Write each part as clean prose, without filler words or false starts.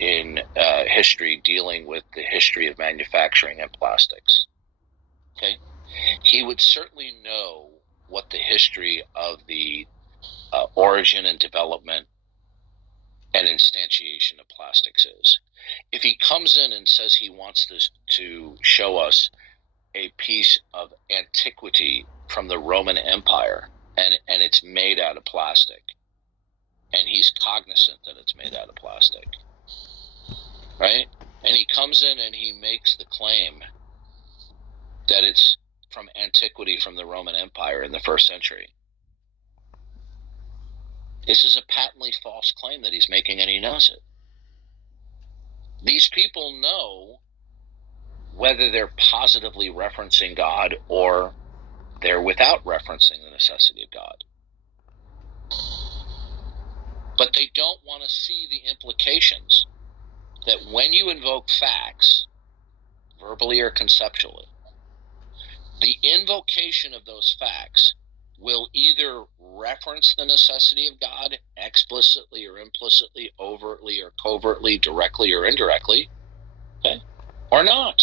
in history dealing with the history of manufacturing and plastics. Okay, he would certainly know what the history of the origin and development and instantiation of plastics is. If he comes in and says he wants to show us a piece of antiquity from the Roman Empire, and it's made out of plastic, and he's cognizant that it's made out of plastic, right? And he comes in and he makes the claim that it's from antiquity from the Roman Empire in the 1st century. This is a patently false claim that he's making, and he knows it. These people know whether they're positively referencing God or they're without referencing the necessity of God. But they don't want to see the implications that when you invoke facts, verbally or conceptually, the invocation of those facts will either reference the necessity of God explicitly or implicitly, overtly or covertly, directly or indirectly, okay, or not.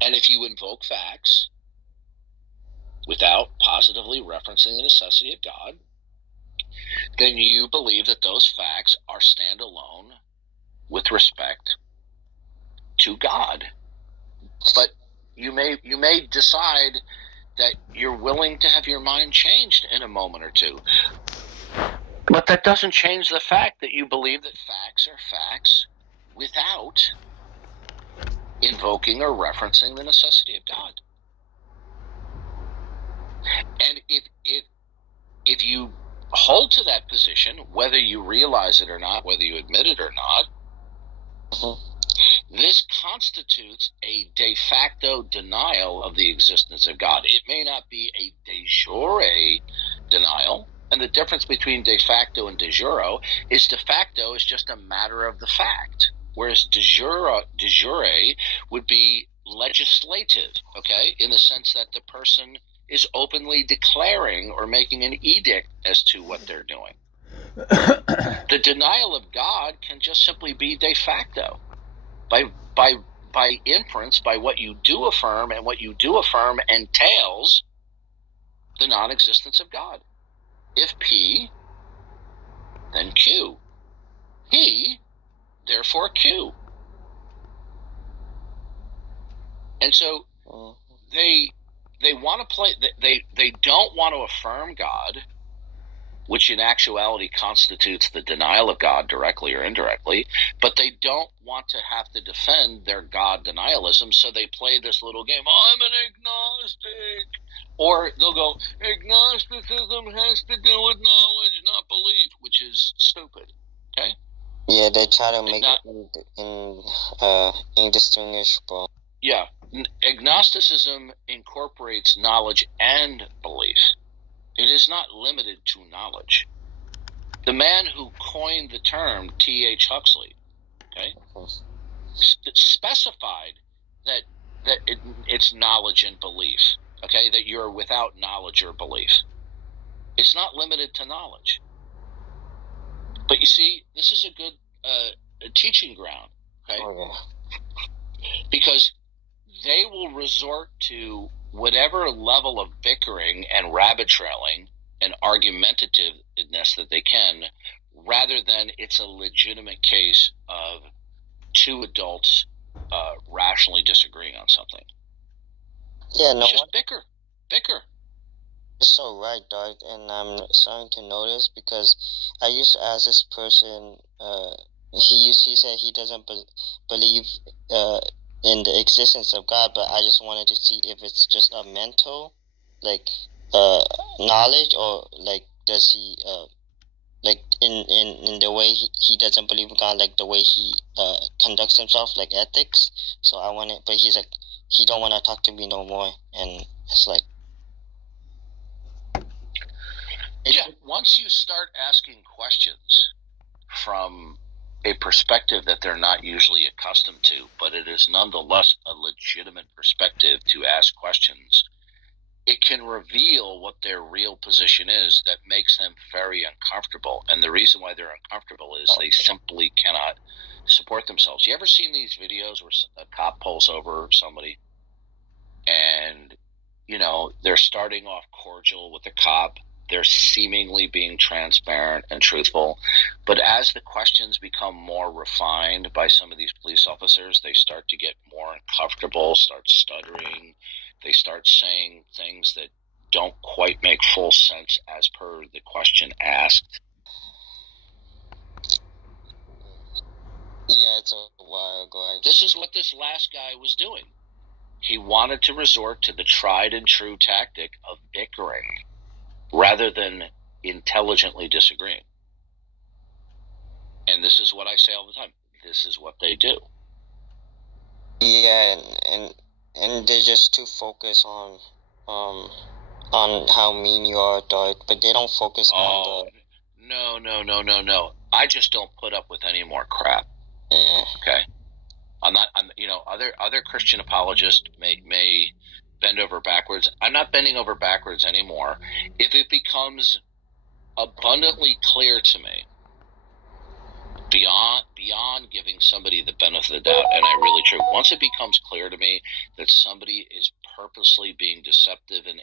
And if you invoke facts without positively referencing the necessity of God, then you believe that those facts are standalone with respect to God. But you may decide that you're willing to have your mind changed in a moment or two. But that doesn't change the fact that you believe that facts are facts without invoking or referencing the necessity of God. And if you hold to that position, whether you realize it or not, whether you admit it or not, this constitutes a de facto denial of the existence of God. It may not be a de jure denial, and the difference between de facto and de jure is de facto is just a matter of the fact, whereas de jure would be legislative, okay, in the sense that the person is openly declaring or making an edict as to what they're doing. The denial of God can just simply be de facto. By inference, by what you do affirm, and what you do affirm entails the non-existence of God. If P, then Q. P, therefore Q. And so they want to play. They don't want to affirm God, which in actuality constitutes the denial of God directly or indirectly, but they don't want to have to defend their God denialism, so they play this little game, I'm an agnostic. Or they'll go, agnosticism has to do with knowledge, not belief, which is stupid, okay? Yeah, they try to make it indistinguishable. Yeah, agnosticism incorporates knowledge and belief. It is not limited to knowledge. The man who coined the term, T.H. Huxley, okay, specified that it's knowledge and belief, okay, that you're without knowledge or belief. It's not limited to knowledge. But you see, this is a good teaching ground, okay? Oh, yeah. Because they will resort to whatever level of bickering and rabbit trailing and argumentativeness that they can, rather than it's a legitimate case of two adults rationally disagreeing on something. Yeah, no. It's just bicker. You're so right, Dart, and I'm starting to notice, because I used to ask this person, he said he doesn't believe in the existence of God, but I just wanted to see if it's just a mental, like, knowledge, or like, does he, like, in the way he doesn't believe in God, like the way he conducts himself, like ethics. So I wanted, but he's like, he don't want to talk to me no more, and it's like, yeah, once you start asking questions from a perspective that they're not usually accustomed to, but it is nonetheless a legitimate perspective to ask questions, it can reveal what their real position is that makes them very uncomfortable. And the reason why they're uncomfortable is they simply cannot support themselves. You ever seen these videos where a cop pulls over somebody and, they're starting off cordial with the cop. They're seemingly being transparent and truthful. But as the questions become more refined by some of these police officers, they start to get more uncomfortable, start stuttering. They start saying things that don't quite make full sense as per the question asked. Yeah, it's a while ago. This is what this last guy was doing. He wanted to resort to the tried and true tactic of bickering rather than intelligently disagreeing. And this is what I say all the time. This is what they do. Yeah, and they're just too focused on how mean you are, but they don't focus on the... No. I just don't put up with any more crap. Yeah. Okay? Other Christian apologists may bend over backwards. I'm not bending over backwards anymore. If it becomes abundantly clear to me, beyond giving somebody the benefit of the doubt, and I really true, once it becomes clear to me that somebody is purposely being deceptive and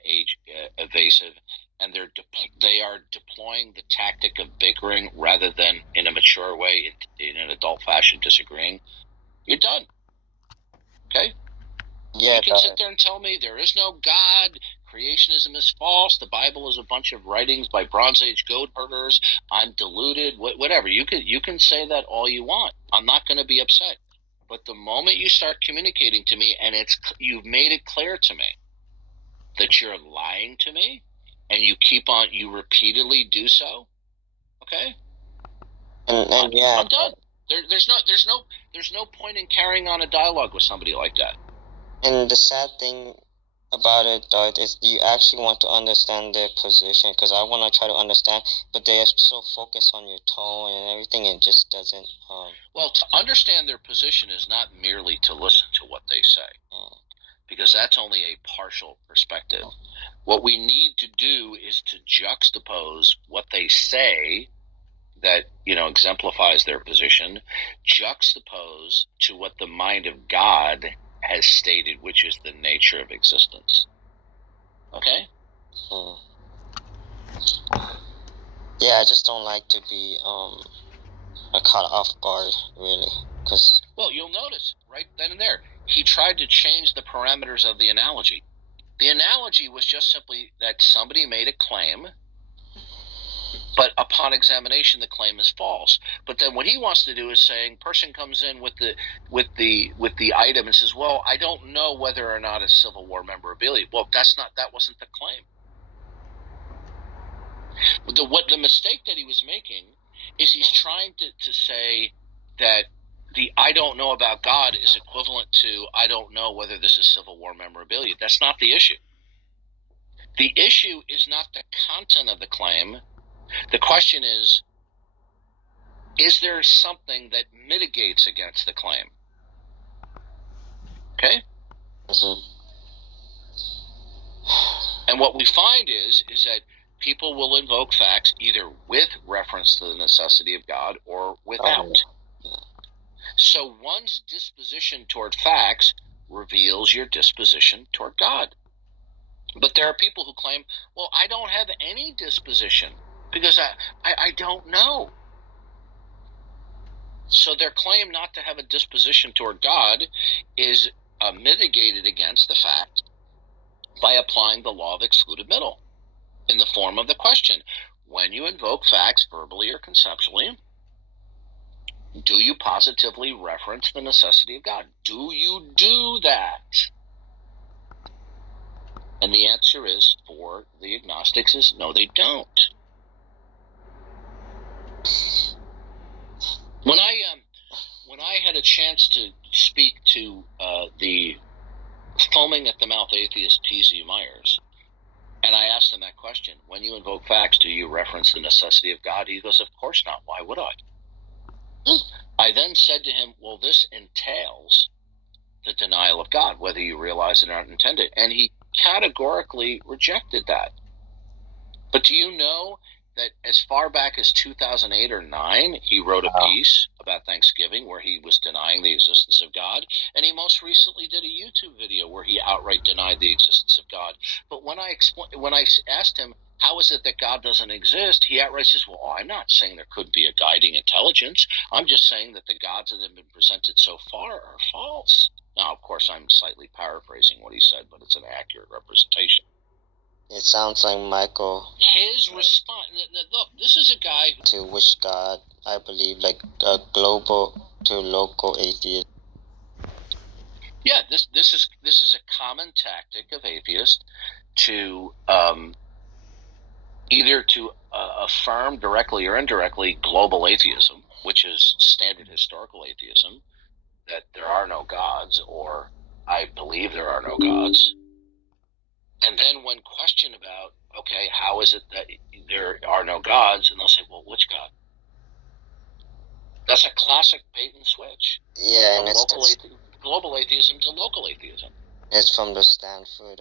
evasive, and they are deploying the tactic of bickering rather than in a mature way, in an adult fashion, disagreeing, you're done. Okay? Yeah, you can sit there and tell me there is no God, creationism is false, the Bible is a bunch of writings by Bronze Age goat herders, I'm deluded, whatever. You can say that all you want. I'm not going to be upset. But the moment you start communicating to me and you've made it clear to me that you're lying to me, and you repeatedly do so, okay? And yeah, I'm done. There's no point in carrying on a dialogue with somebody like that. And the sad thing about it, Dart, is you actually want to understand their position, because I want to try to understand, but they are so focused on your tone and everything, it just doesn't... Well, to understand their position is not merely to listen to what they say, because that's only a partial perspective. What we need to do is to juxtapose what they say that exemplifies their position, juxtapose to what the mind of God has stated, which is the nature of existence. Okay? Yeah, I just don't like to be caught off guard, really. Well, you'll notice right then and there, he tried to change the parameters of the analogy. The analogy was just simply that somebody made a claim, but upon examination, the claim is false. But then what he wants to do is saying, person comes in with the item and says, "Well, I don't know whether or not it's Civil War memorabilia." Well, that wasn't the claim. The mistake that he was making is he's trying to say that the "I don't know about God" is equivalent to "I don't know whether this is Civil War memorabilia." That's not the issue. The issue is not the content of the claim. The question is there something that mitigates against the claim? Okay? Mm-hmm. And what we find is that people will invoke facts either with reference to the necessity of God or without. So one's disposition toward facts reveals your disposition toward God. But there are people who claim, well, I don't have any disposition because I don't know. So their claim not to have a disposition toward God is mitigated against the fact by applying the law of excluded middle in the form of the question. When you invoke facts verbally or conceptually, do you positively reference the necessity of God? Do you do that? And the answer is, for the agnostics, is no, they don't. When I had a chance to speak to the foaming at the mouth atheist P.Z. Myers, and I asked him that question, when you invoke facts, do you reference the necessity of God? He goes, of course not. Why would I? I then said to him, well, this entails the denial of God, whether you realize it or not intend it. And he categorically rejected that. But do you know that as far back as 2008 or 9, he wrote a piece about Thanksgiving where he was denying the existence of God, and he most recently did a YouTube video where he outright denied the existence of God. But when I asked him, how is it that God doesn't exist, he outright says, well, I'm not saying there could be a guiding intelligence. I'm just saying that the gods that have been presented so far are false. Now, of course, I'm slightly paraphrasing what he said, but it's an accurate representation. It sounds like Michael. His response. Look, this is a guy to which God, I believe, like a global to local atheist. Yeah, this is a common tactic of atheists to either to affirm directly or indirectly global atheism, which is standard historical atheism, that there are no gods, or I believe there are no gods. And then when questioned about, okay, how is it that there are no gods, and they'll say, well, which God? That's a classic bait and switch. Yeah, and it's global atheism to local atheism. It's from the Stanford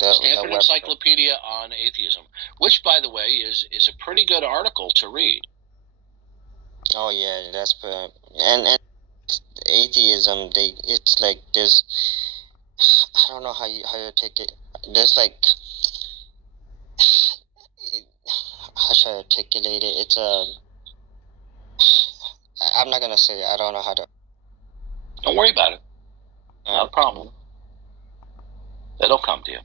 Stanford Encyclopedia on Atheism, which, by the way, is a pretty good article to read. Oh yeah, that's and atheism. It's like there's, I don't know how you take it. There's like, how should I articulate it? It's I'm not gonna say it. I don't know how to. Don't worry about it. Not a problem. It'll come to you.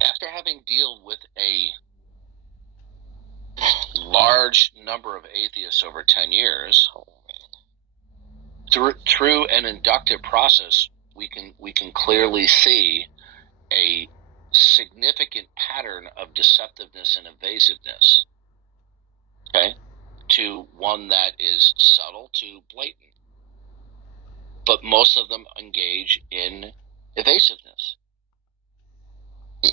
After having dealt with a large number of atheists over 10 years, through an inductive process, we can clearly see a significant pattern of deceptiveness and evasiveness. Okay? To one that is subtle to blatant. But most of them engage in evasiveness.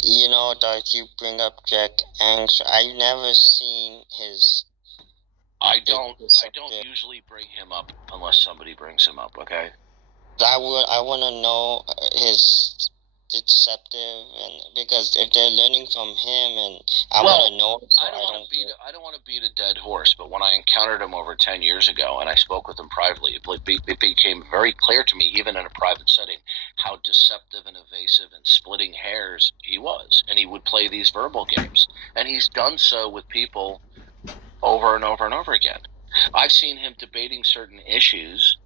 You know, Darth, you bring up Jack Angst. I've never seen his. I don't usually bring him up unless somebody brings him up. Okay. I want to know his deceptive, and because if they're learning from him, and I want to know. So I don't want to beat a dead horse, but when I encountered him over 10 years ago and I spoke with him privately, it became very clear to me, even in a private setting, how deceptive and evasive and splitting hairs he was. And he would play these verbal games, and he's done so with people over and over and over again. I've seen him debating certain issues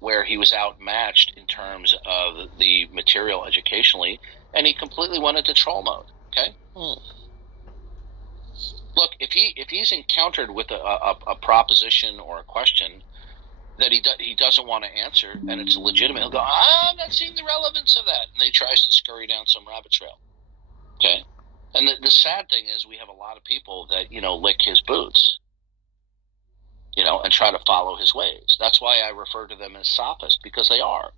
where he was outmatched in terms of the material educationally, and he completely went into troll mode. Okay. Look, if he's encountered with a proposition or a question that he doesn't want to answer, and it's legitimate, he'll go, I'm not seeing the relevance of that, and then he tries to scurry down some rabbit trail. Okay. And the sad thing is, we have a lot of people that lick his boots. And try to follow his ways. That's why I refer to them as sophists, because they are.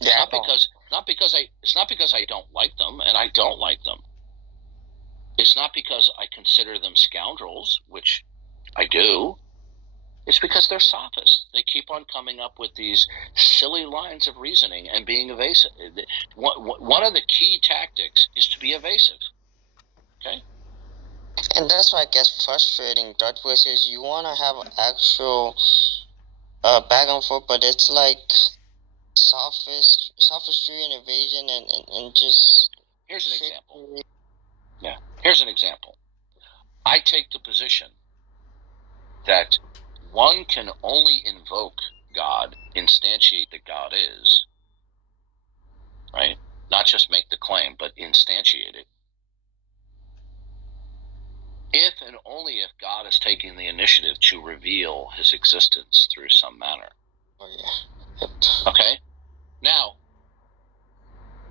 It's not because I don't like them, and I don't like them. It's not because I consider them scoundrels, which I do. It's because they're sophists. They keep on coming up with these silly lines of reasoning and being evasive. One of the key tactics is to be evasive. Okay? And that's why it gets frustrating, Darth, because you want to have actual back and forth, but it's like sophistry and evasion and just... Here's an example. Yeah, here's an example. I take the position that one can only invoke God, instantiate that God is, right? Not just make the claim, but instantiate it. If and only if God is taking the initiative to reveal his existence through some manner. Oh, yeah. Okay? Now,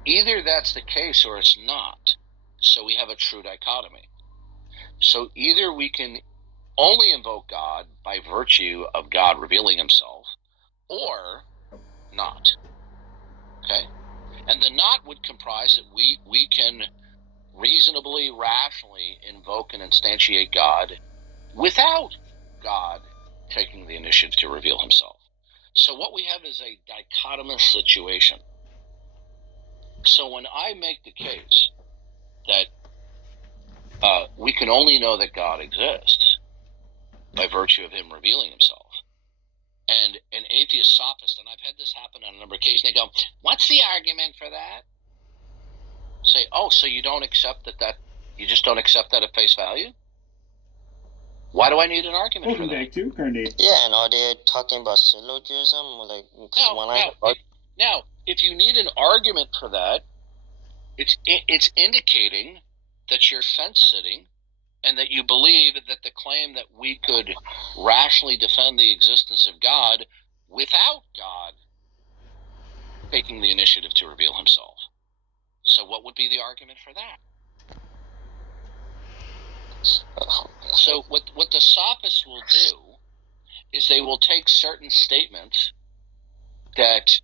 either that's the case or it's not. So we have a true dichotomy. So either we can only invoke God by virtue of God revealing himself, or not. Okay? And the not would comprise that we can reasonably, rationally invoke and instantiate God without God taking the initiative to reveal himself. So what we have is a dichotomous situation. So when I make the case that we can only know that God exists by virtue of him revealing himself, and an atheist sophist, and I've had this happen on a number of cases, they go, what's the argument for that? Say, oh, so you don't accept that you just don't accept that at face value? Why do I need an argument for that? Back to Carnage. Yeah, and are they talking about syllogism? Like, now, if you need an argument for that, it's indicating that you're fence-sitting and that you believe that the claim that we could rationally defend the existence of God without God taking the initiative to reveal himself. So what would be the argument for that? So what the sophists will do is they will take certain statements that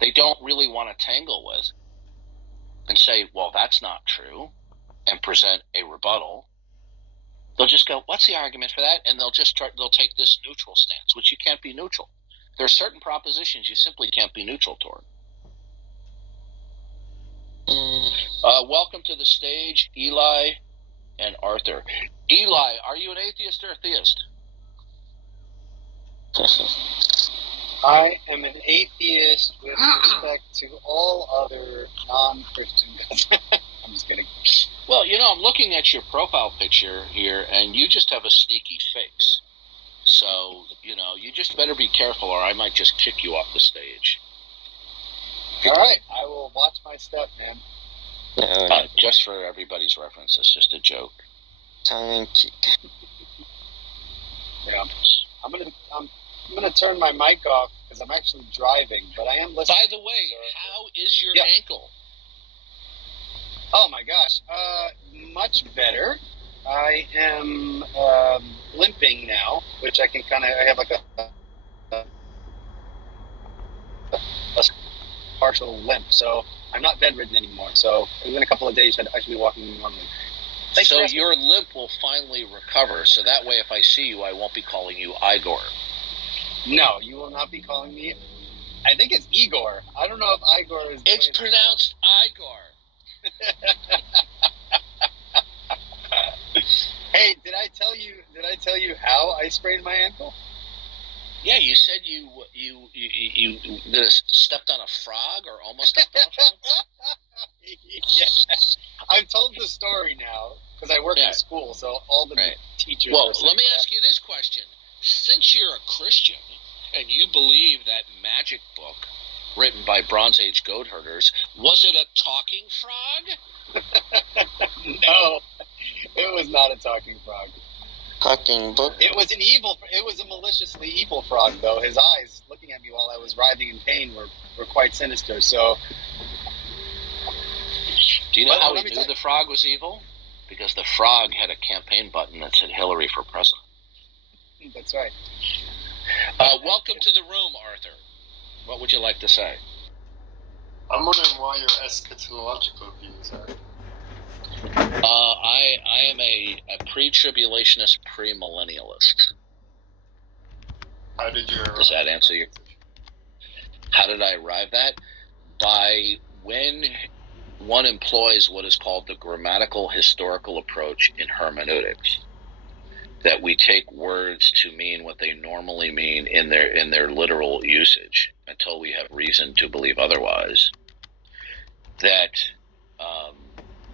they don't really want to tangle with and say, well, that's not true, and present a rebuttal. They'll just go, what's the argument for that? And they'll take this neutral stance, which you can't be neutral. There are certain propositions you simply can't be neutral toward. Welcome to the stage, Eli and Arthur. Eli, are you an atheist or a theist? I am an atheist with respect to all other non-Christian gods. I'm just kidding. Well, I'm looking at your profile picture here, and you just have a sneaky face. So, you just better be careful, or I might just kick you off the stage. All right, I will watch my step, man. Just for everybody's reference, it's just a joke. Yeah, I'm gonna turn my mic off because I'm actually driving, but I am listening. By the way, how is your ankle? Oh my gosh, much better. I am limping now, which I can I have like a partial limp, so I'm not bedridden anymore. So within a couple of days, I should be walking normally. So your limp will finally recover, so that way if I see you, I won't be calling you Igor. No, you will not be calling me. I think it's Igor. I don't know if Igor is... It's pronounced Igor. Hey, did I tell you how I sprained my ankle? Yeah, you said you stepped on a frog or almost stepped on a frog? Yes. I've told the story now because I work in school, so all the teachers... Well, let me ask you this question. Since you're a Christian and you believe that magic book written by Bronze Age goat herders, was it a talking frog? No, it was not a talking frog. Talking book? It was a maliciously evil frog, though. His eyes, looking at me while I was writhing in pain, were quite sinister, so... Do you know how he knew the frog was evil? Because the frog had a campaign button that said Hillary for president. That's right. Welcome to the room, Arthur. What would you like to say? I'm wondering why your eschatological views are. I am a pre-tribulationist, pre-millennialist. How did you arrive? Does that answer your... How did I arrive at? By when one employs what is called the grammatical historical approach in hermeneutics, that we take words to mean what they normally mean in their literal usage until we have reason to believe otherwise.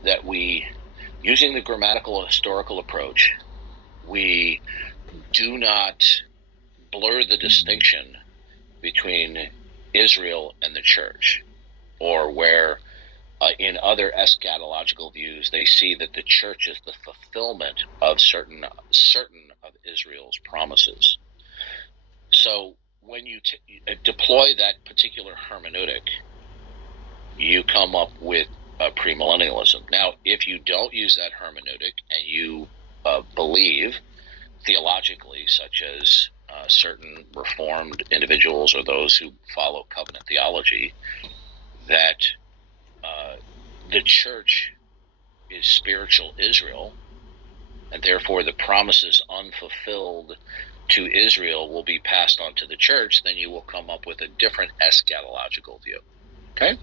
That we, using the grammatical historical approach, we do not blur the distinction between Israel and the church, or where in other eschatological views they see that the church is the fulfillment of certain of Israel's promises. So when you deploy that particular hermeneutic, you come up with premillennialism. Now, if you don't use that hermeneutic and you believe theologically, such as certain Reformed individuals or those who follow covenant theology, that the church is spiritual Israel, and therefore the promises unfulfilled to Israel will be passed on to the church, then you will come up with a different eschatological view. Okay?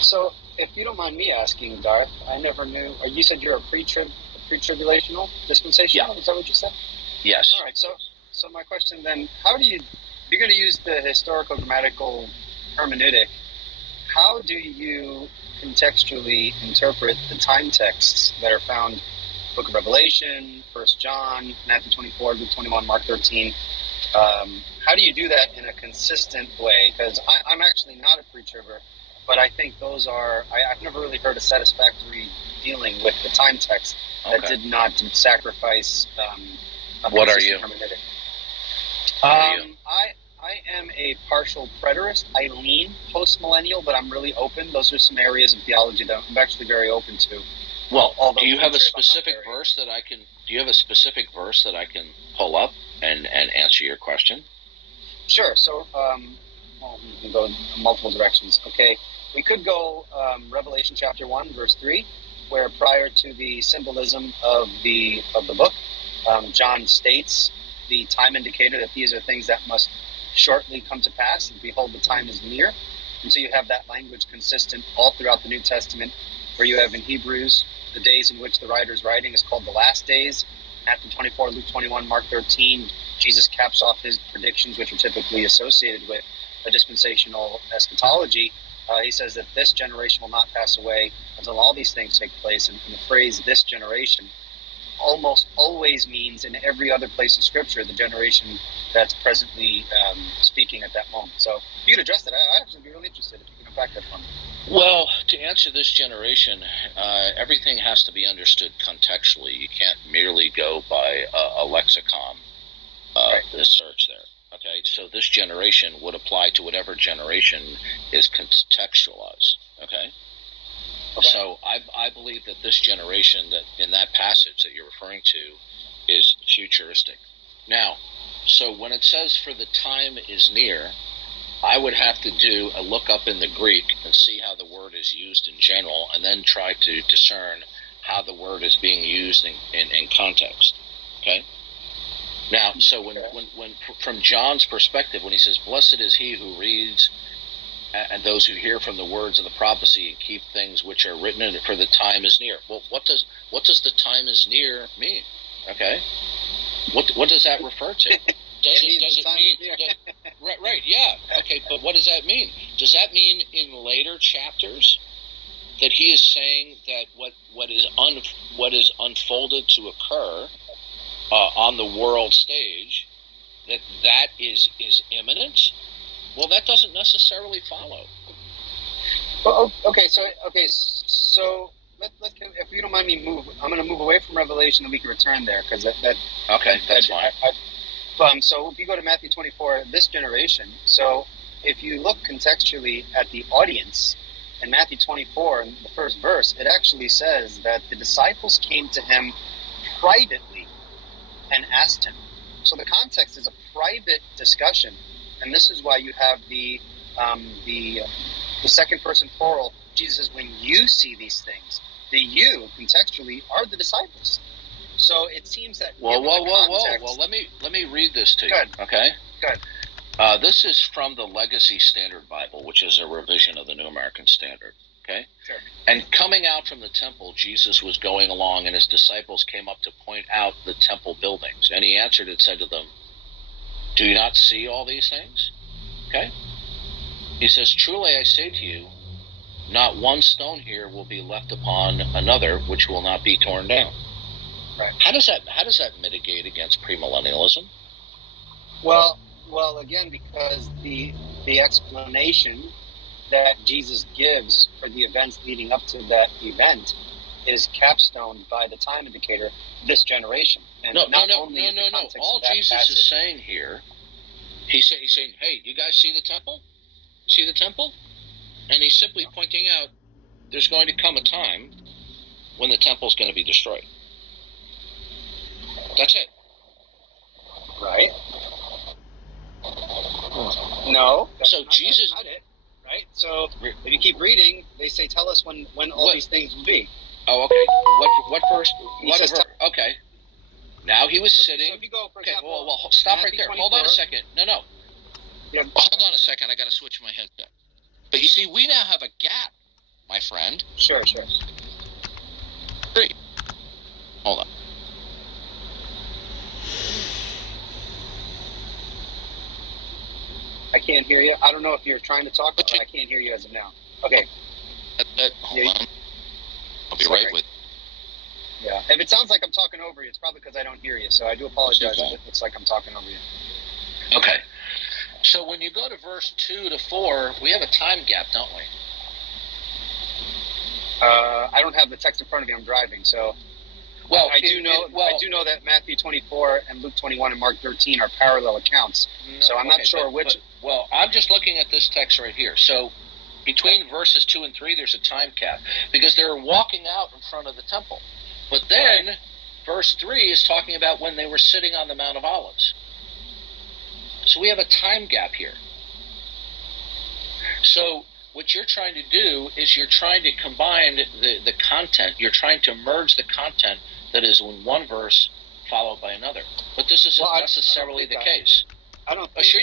So, if you don't mind me asking, Darth, I never knew. Or you said you're a pre-tribulational dispensational. Yeah. Is that what you said? Yes. All right. So my question then: how do you? You're going to use the historical grammatical hermeneutic. How do you contextually interpret the time texts that are found? Book of Revelation, 1 John, Matthew 24, Luke 21, Mark 13. How do you do that in a consistent way? Because I'm actually not a pre-tribber, but I think those are, I've never really heard a satisfactory dealing with the time text that did not sacrifice What are you? hermeneutic. What are you? I am a partial preterist. I lean post-millennial, but I'm really open. Those are some areas of theology that I'm actually very open to. Well, do you have a specific verse that I can? Do you have a specific verse that I can pull up and answer your question? Sure. So, well, we can go in multiple directions. Okay, we could go Revelation chapter 1, verse 3, where prior to the symbolism of the book, John states the time indicator that these are things that must shortly come to pass, and behold, the time is near. And so you have that language consistent all throughout the New Testament, where you have in Hebrews, the days in which the writer is writing is called the last days. Matthew 24, Luke 21, Mark 13, Jesus caps off his predictions, which are typically associated with a dispensational eschatology. He says that this generation will not pass away until all these things take place. And the phrase "this generation" almost always means, in every other place in Scripture, the generation that's presently speaking at that moment. So if you could address that, I'd actually be really interested if you can unpack that for me. Well, to answer this generation, everything has to be understood contextually. You can't merely go by a lexicon, the search there. Okay, so this generation would apply to whatever generation is contextualized. Okay? So I believe that this generation, that in that passage that you're referring to, is futuristic. Now, so when it says "for the time is near," I would have to do a look up in the Greek and see how the word is used in general, and then try to discern how the word is being used in context. Okay? Now, so when from John's perspective, when he says, "Blessed is he who reads and those who hear from the words of the prophecy and keep things which are written in it, for the time is near." Well, what does the time is near mean? Okay? What does that refer to? Does it mean right? Yeah. Okay, but what does that mean? Does that mean in later chapters that he is saying that what is unfolded to occur on the world stage, that is imminent? Well, that doesn't necessarily follow. Well, okay. So let if you don't mind me I'm going to move away from Revelation, and we can return there because that's fine. So if you go to Matthew 24, this generation. So if you look contextually at the audience in Matthew 24, in the first verse, it actually says that the disciples came to him privately and asked him. So the context is a private discussion, and this is why you have the second person plural. Jesus says, "When you see these things," the "you" contextually are the disciples. So it seems that Well, let me read this to you. Good. Okay. Good. This is from the Legacy Standard Bible, which is a revision of the New American Standard. Okay? Sure. "And coming out from the temple, Jesus was going along, and his disciples came up to point out the temple buildings. And he answered and said to them, 'Do you not see all these things?'" Okay? He says, "Truly I say to you, not one stone here will be left upon another which will not be torn down." Right. How does that mitigate against premillennialism? Well, again, because the explanation that Jesus gives for the events leading up to that event is capstoned by the time indicator, this generation. And No. All Jesus is saying here, he's saying, "Hey, you guys see the temple? See the temple?" And he's simply pointing out there's going to come a time when the temple is going to be destroyed. That's it. Right? No. So Jesus, that's not it. right? So if you keep reading, they say, tell us when all these things will be. Oh, okay. What verse? He says, okay. Now he was sitting. So if you go, for example, well, stop right Matthew there. 24, Hold on a second. No. Yeah. Hold on a second. I got to switch my headset. But you see, we now have a gap, my friend. Sure. 3. Hold on. I can't hear you. I don't know if you're trying to talk, but I can't hear you as of now. Okay. Hold on. I'll be right with you. Yeah. If it sounds like I'm talking over you, it's probably because I don't hear you. So I do apologize if it looks like I'm talking over you. Okay. So when you go to verse 2 to 4, we have a time gap, don't we? I don't have the text in front of me. I'm driving, so. Well, I do know that Matthew 24 and Luke 21 and Mark 13 are parallel accounts. So I'm not sure which. Well, I'm just looking at this text right here. So between verses 2 and 3, there's a time gap because they're walking out in front of the temple. But then verse 3 is talking about when they were sitting on the Mount of Olives. So we have a time gap here. So what you're trying to do is you're trying to combine the content. You're trying to merge the content that is in one verse followed by another. But this isn't necessarily the case. I don't think Sure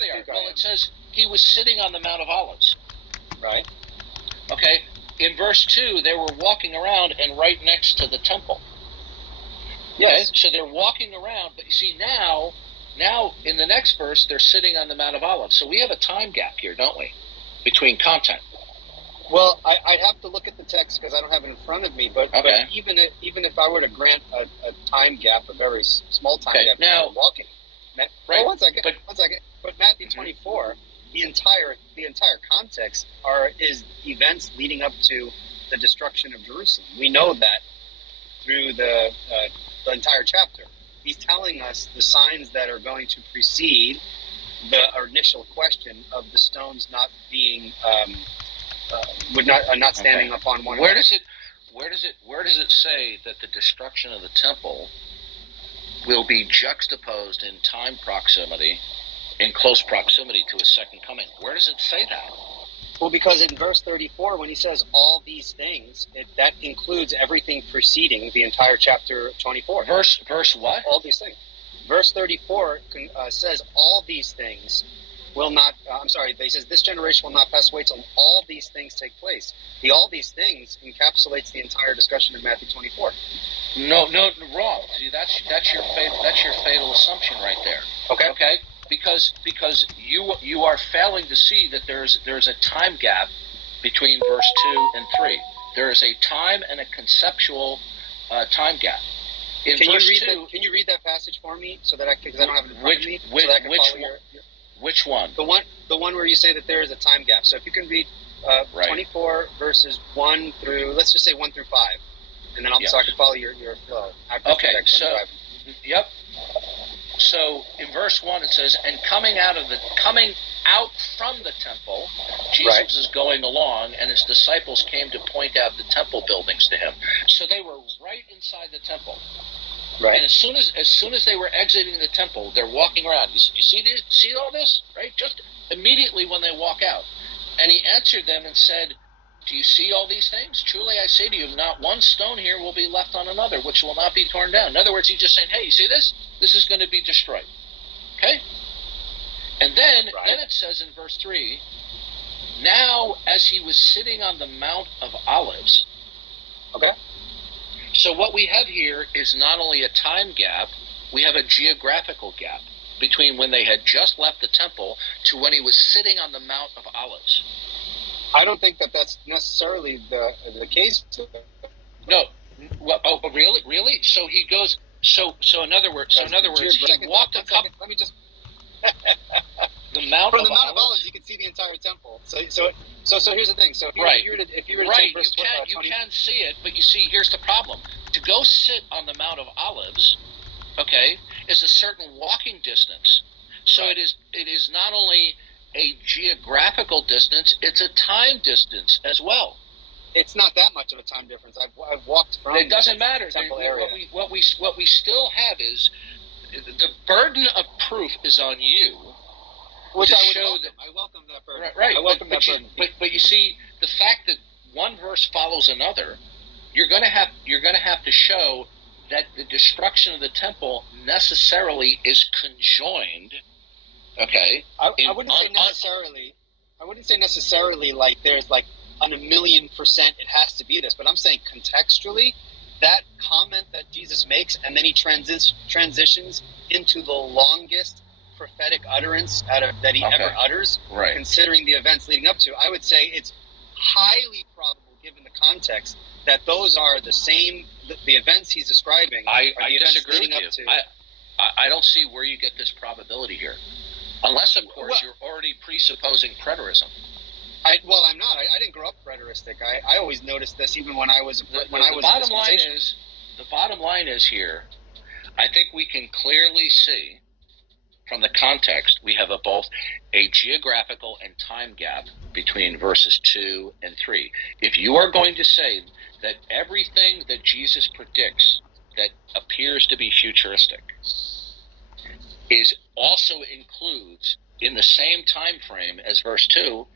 they are. Well, it says he was sitting on the Mount of Olives. Right. Okay. In verse 2, they were walking around and right next to the temple. Yes. Okay? So they're walking around, but you see now in the next verse, they're sitting on the Mount of Olives. So we have a time gap here, don't we, between content? Well, I'd have to look at the text because I don't have it in front of me. But, okay. but even if I were to grant a time gap, a very small time gap, now walking. Right. One second. But Matthew 24, the entire context is events leading up to the destruction of Jerusalem. We know that through the entire chapter. He's telling us the signs that are going to precede the initial question of the stones not being not standing upon one. Where does it say that the destruction of the temple will be juxtaposed in time proximity, in close proximity to his second coming? Where does it say that? Well, because in verse 34, when he says all these things, that includes everything preceding the entire chapter 24. Verse what? All these things. Verse 34 says all these things will not, he says this generation will not pass away till all these things take place. The all these things encapsulates the entire discussion of Matthew 24. No, wrong. See, that's your fatal assumption right there. Okay? Because you are failing to see that there's a time gap between verse 2 and 3. There is a time and a conceptual time gap. Can you read that passage for me because I don't have it in front of me, so that I can follow your which one? The one where you say that there is a time gap. So if you can read 24 verses 1 through, let's just say 1 through 5, and then so I can follow your flow. Yep. So in verse 1 it says, and coming out from the temple, Jesus is going along, and his disciples came to point out the temple buildings to him. So they were right inside the temple. Right. And as soon as they were exiting the temple, they're walking around. You see this? See all this? Right? Just immediately when they walk out. And he answered them and said, do you see all these things? Truly I say to you, not one stone here will be left on another, which will not be torn down. In other words, he's just saying, hey, you see this? This is going to be destroyed. Okay? And then it says in verse 3, now as he was sitting on the Mount of Olives. Okay. So what we have here is not only a time gap, we have a geographical gap between when they had just left the temple to when he was sitting on the Mount of Olives. I don't think that's necessarily the case. No. Well, oh, really? So he goes. So in other words, he walked a couple. Let me just. The Mount from the Mount of Olives, you can see the entire temple. So here's the thing. So if you were to take verse 20, you can see it, but you see, here's the problem. To go sit on the Mount of Olives, okay, is a certain walking distance. So it is not only a geographical distance; it's a time distance as well. It's not that much of a time difference. I've walked from. It doesn't matter. Temple area. What we still have is the burden of proof is on you Which to I would show welcome. that. I welcome that burden. Right. I welcome that you, burden. but you see, the fact that one verse follows another, you're going to have to show that the destruction of the temple necessarily is conjoined. Okay. I wouldn't say necessarily. I wouldn't say necessarily like there's like on 1,000,000% it has to be this, but I'm saying contextually, that comment that Jesus makes, and then he transitions into the longest prophetic utterance that he ever utters, right, considering the events leading up to. I would say it's highly probable, given the context, that those are the same. The events he's describing. I are the disagree leading with you. Up to, I don't see where you get this probability here, unless of course you're already presupposing preterism. I'm not. I didn't grow up preteristic. I always noticed this even when I was The bottom line is here. I think we can clearly see from the context we have both a geographical and time gap between verses 2 and 3. If you are going to say that everything that Jesus predicts that appears to be futuristic is also includes in the same time frame as verse 2,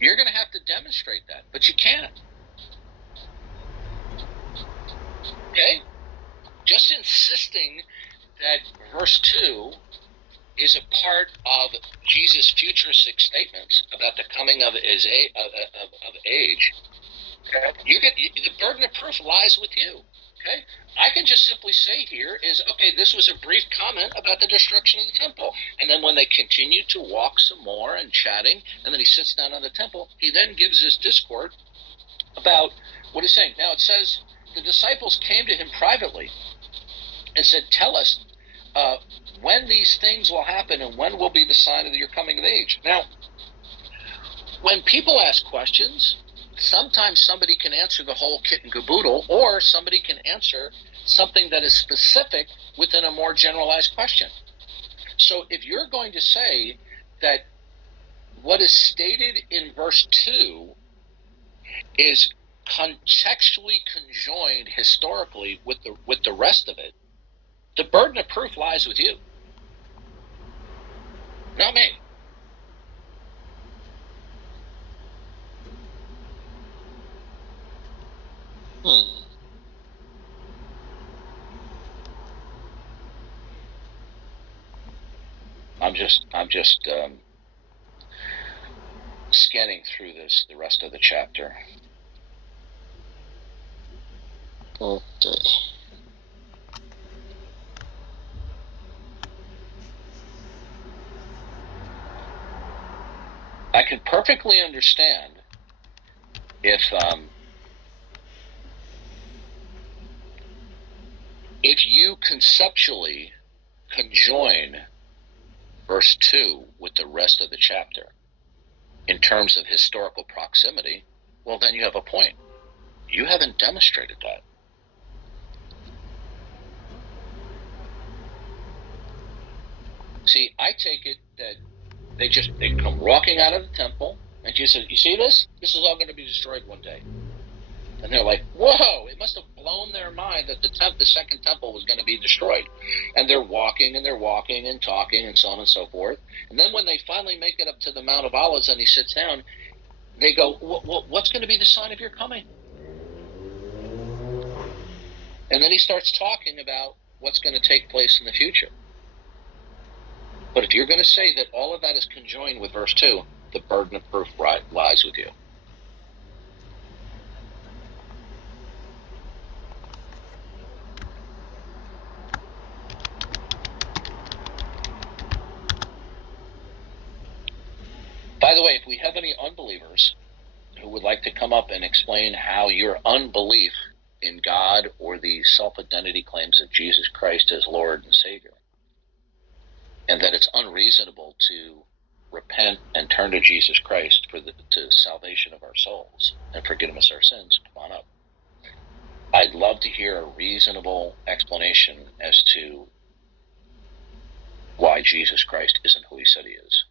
you're going to have to demonstrate that, but you can't. Okay? Just insisting that verse 2 is a part of Jesus' futuristic statements about the coming of age. Okay? The burden of proof lies with you. Okay? I can just simply say here is, okay, this was a brief comment about the destruction of the temple. And then when they continue to walk some more and chatting, and then he sits down on the temple, he then gives this discourse about what he's saying. Now it says, the disciples came to him privately and said, tell us when these things will happen and when will be the sign of your coming of age. Now, when people ask questions, sometimes somebody can answer the whole kit and caboodle, or somebody can answer something that is specific within a more generalized question. So if you're going to say that what is stated in verse 2 is contextually conjoined historically with the rest of it, the burden of proof lies with you, not me. I'm just scanning through the rest of the chapter. Okay. I can perfectly understand if you conceptually conjoin verse 2 with the rest of the chapter in terms of historical proximity, well, then you have a point. You haven't demonstrated that. See, I take it that they come walking out of the temple, and Jesus says, you see this? This is all going to be destroyed one day. And they're like, whoa, it must have blown their mind that the second temple was going to be destroyed. And they're walking and talking and so on and so forth. And then when they finally make it up to the Mount of Olives and he sits down, they go, what's going to be the sign of your coming? And then he starts talking about what's going to take place in the future. But if you're going to say that all of that is conjoined with verse 2, the burden of proof lies with you. By the way, if we have any unbelievers who would like to come up and explain how your unbelief in God or the self-identity claims of Jesus Christ as Lord and Savior, and that it's unreasonable to repent and turn to Jesus Christ for the salvation of our souls and forgiveness of our sins, come on up. I'd love to hear a reasonable explanation as to why Jesus Christ isn't who he said he is.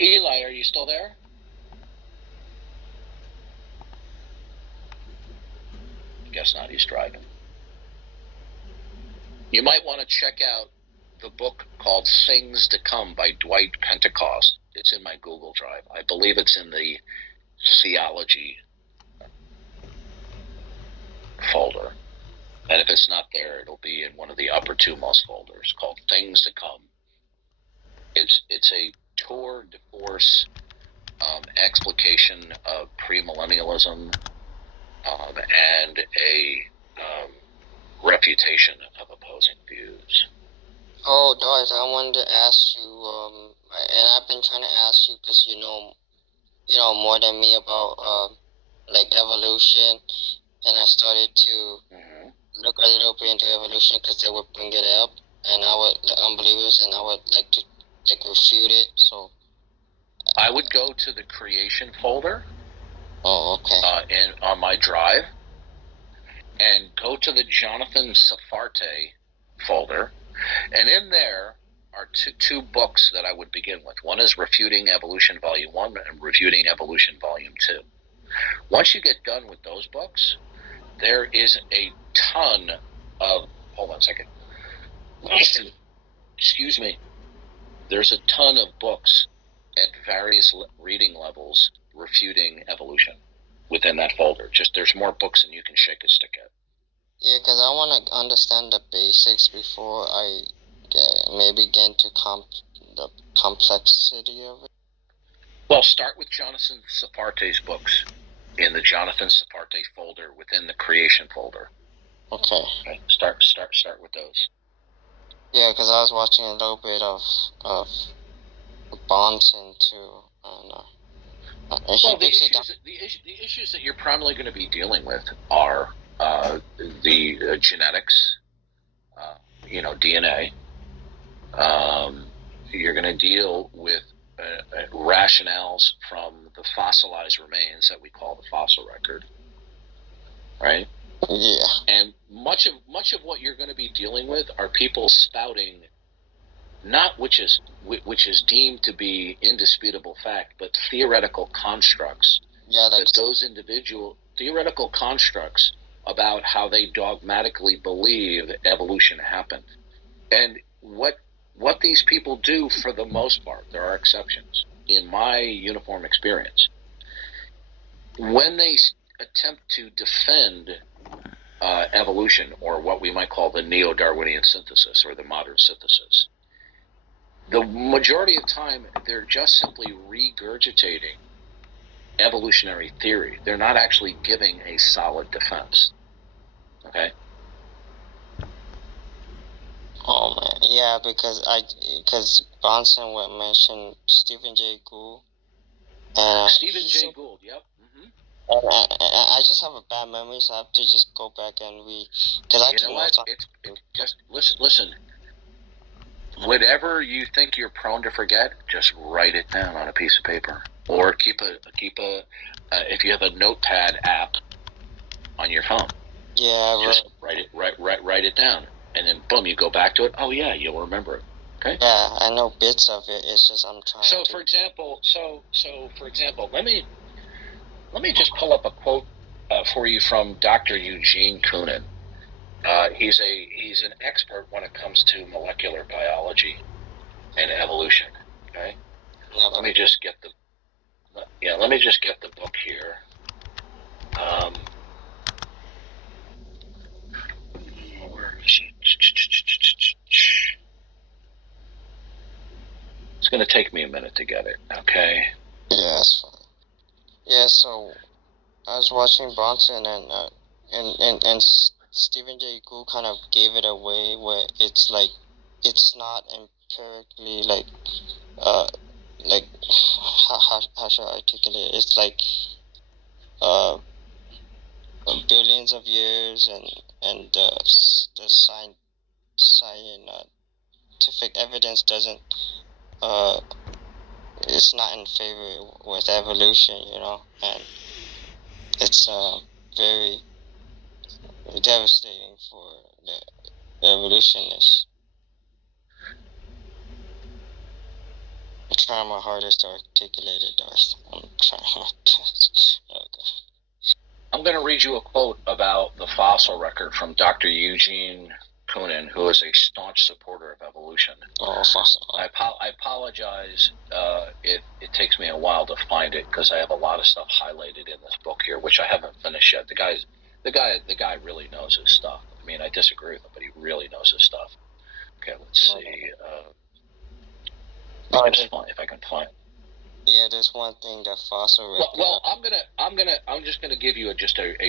Eli, are you still there? Guess not. He's driving. You might want to check out the book called Things to Come by Dwight Pentecost. It's in my Google Drive. I believe it's in the theology folder. And if it's not there, it'll be in one of the upper two most folders called Things to Come. It's a tour de force explication of premillennialism and a refutation of opposing views. Oh, Doris, I wanted to ask you, and I've been trying to ask you because you know more than me about like evolution, and I started to look a little bit into evolution because they would bring it up, and I would the unbelievers, and I would like to refute it. So I would go to the creation folder. Oh, okay. On my drive, and go to the Jonathan Safarte folder, and in there are two books that I would begin with. One is Refuting Evolution Volume 1 and Refuting Evolution Volume 2. Once you get done with those books, there is a ton of... Hold on a second. Excuse me. There's a ton of books at various reading levels refuting evolution within that folder. Just there's more books than you can shake a stick at. Yeah, because I want to understand the basics before I maybe get into the complexity of it. Well, start with Jonathan Saparte's books in the Jonathan Saparte folder within the creation folder. Okay. Start with those. Yeah, because I was watching a little bit of Bonson too, and well, the issues that you're primarily going to be dealing with are the genetics, DNA. You're going to deal with rationales from the fossilized remains that we call the fossil record, right? Yeah. And much of what you're going to be dealing with are people spouting not which is deemed to be indisputable fact, but theoretical constructs. Yeah, those individual theoretical constructs about how they dogmatically believe evolution happened. And what these people do, for the most part, there are exceptions, in my uniform experience, when they attempt to defend evolution, or what we might call the neo-Darwinian synthesis or the modern synthesis, the majority of time they're just simply regurgitating evolutionary theory. They're not actually giving a solid defense. Okay? Oh man, yeah, because Bronson would mention Stephen Jay Gould. Stephen Jay Gould, yep. And I just have a bad memory, so I have to just go back and read. Because just listen. Whatever you think you're prone to forget, just write it down on a piece of paper, or keep a if you have a notepad app on your phone. Yeah, just write it down, and then boom, you go back to it. Oh yeah, you'll remember it. Okay. Yeah, I know bits of it. It's just I'm trying. So for example, let me just pull up a quote for you from Dr. Eugene Koonin. He's an expert when it comes to molecular biology and evolution. Okay. Let me just get the book here. Where is it? It's going to take me a minute to get it. Okay. Yeah, that's fine. Yeah, so I was watching Bronson and Stephen Jay Gould kind of gave it away where it's like it's not empirically like how should I articulate it? It's like billions of years and the scientific evidence doesn't it's not in favor with evolution, and it's very devastating for the evolutionists. trying my hardest to articulate it, Darth. I'm trying my best. Okay. I'm going to read you a quote about the fossil record from Dr. Eugene Koonin, who is a staunch supporter of evolution. Oh, fossil. I apologize. It takes me a while to find it because I have a lot of stuff highlighted in this book here, which I haven't finished yet. The guy really knows his stuff. I mean, I disagree with him, but he really knows his stuff. Okay, let's see. If I can find. Yeah, there's one thing that fossil record. Well, I'm just gonna give you a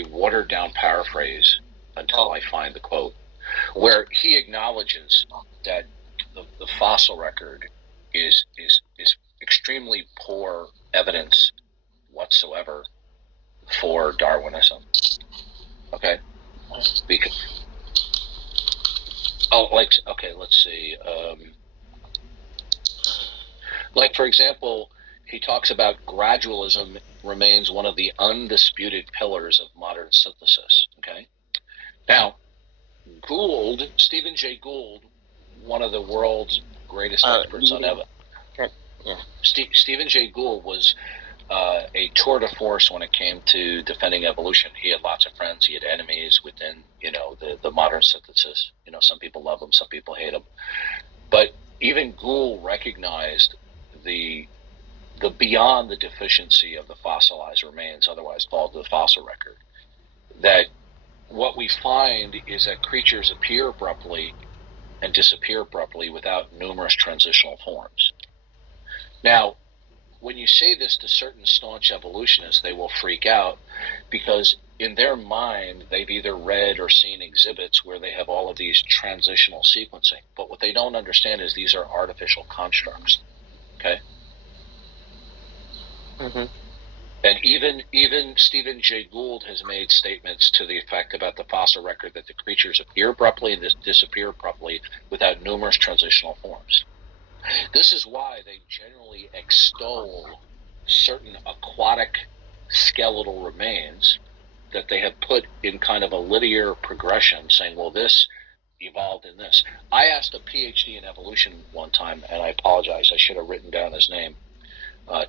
watered down paraphrase until I find the quote, where he acknowledges that the fossil record is extremely poor evidence whatsoever for Darwinism. Okay, let's see. For example, he talks about gradualism remains one of the undisputed pillars of modern synthesis. Okay, now Stephen Jay Gould, one of the world's greatest experts on evolution. Yeah. Stephen Jay Gould was a tour de force when it came to defending evolution. He had lots of friends. He had enemies within, the modern synthesis. Some people love him, some people hate him. But even Gould recognized the beyond the deficiency of the fossilized remains, otherwise called the fossil record, that what we find is that creatures appear abruptly and disappear abruptly without numerous transitional forms. Now, when you say this to certain staunch evolutionists, they will freak out because in their mind, they've either read or seen exhibits where they have all of these transitional sequencing. But what they don't understand is these are artificial constructs. Okay? Mm-hmm. And even Stephen Jay Gould has made statements to the effect about the fossil record that the creatures appear abruptly and disappear abruptly without numerous transitional forms. This is why they generally extol certain aquatic skeletal remains that they have put in kind of a linear progression, saying, well, this evolved in this. I asked a PhD in evolution one time, and I apologize, I should have written down his name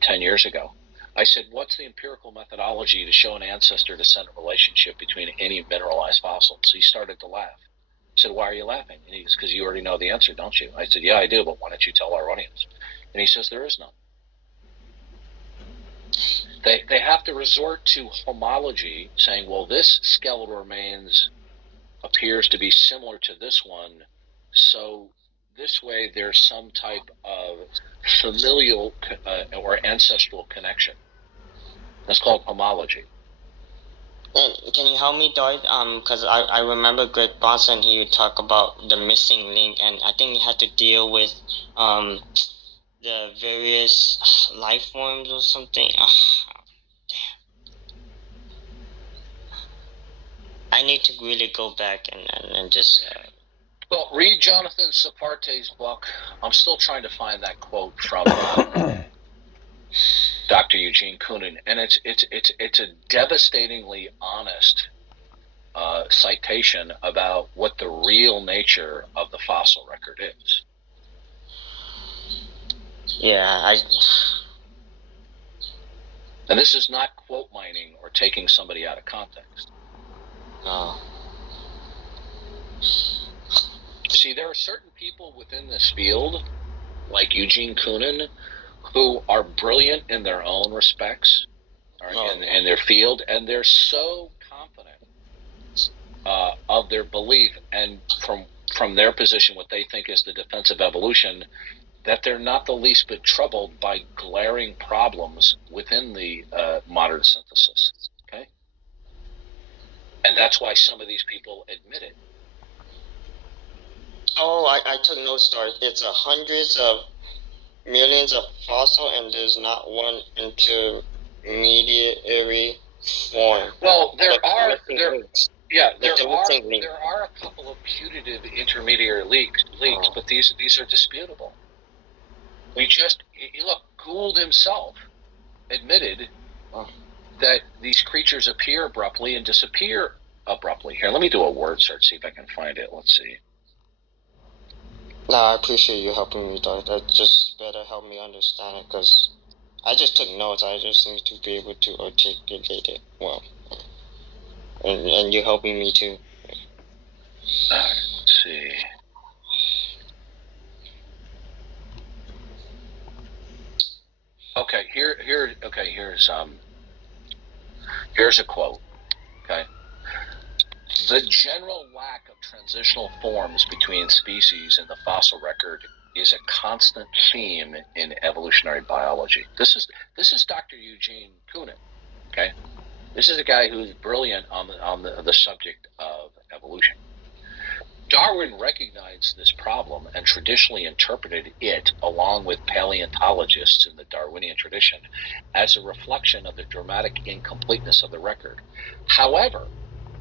10 years ago. I said, what's the empirical methodology to show an ancestor-descendant relationship between any mineralized fossils? He started to laugh. I said, why are you laughing? And he goes, because you already know the answer, don't you? I said, yeah, I do, but why don't you tell our audience? And he says, there is none. They have to resort to homology, saying, well, this skeletal remains appears to be similar to this one, so this way there's some type of familial or ancestral connection. That's called homology. And can you help me, Darth? Because I remember Greg Bonson, he would talk about the missing link, and I think he had to deal with the various life forms or something. Damn. I need to really go back and just... Well, read Jonathan Saparte's book. I'm still trying to find that quote from Dr. Eugene Koonin, and it's a devastatingly honest citation about what the real nature of the fossil record is. Yeah, And this is not quote mining or taking somebody out of context. No. See, there are certain people within this field, like Eugene Koonin, who are brilliant in their own respects, or in their field, and they're so confident of their belief and from their position, what they think is the defense of evolution, that they're not the least bit troubled by glaring problems within the modern synthesis. Okay, and that's why some of these people admit it. Oh, I took notes, Darth. It's hundreds of millions of fossil, and there's not one intermediary form. Well, there are a couple of putative intermediary leaks, but these are disputable. Gould himself admitted that these creatures appear abruptly and disappear abruptly. Here, let me do a word search, see if I can find it. Let's see. No, I appreciate you helping me, Doc. That just better help me understand it, because I just took notes. I just need to be able to articulate it well. And you're helping me too. Let's see. Okay, here's a quote. Okay. The general lack of transitional forms between species in the fossil record is a constant theme in evolutionary biology. This is Dr. Eugene Koonin. Okay, this is a guy who is brilliant on the subject of evolution. Darwin recognized this problem and traditionally interpreted it, along with paleontologists in the Darwinian tradition, as a reflection of the dramatic incompleteness of the record. However,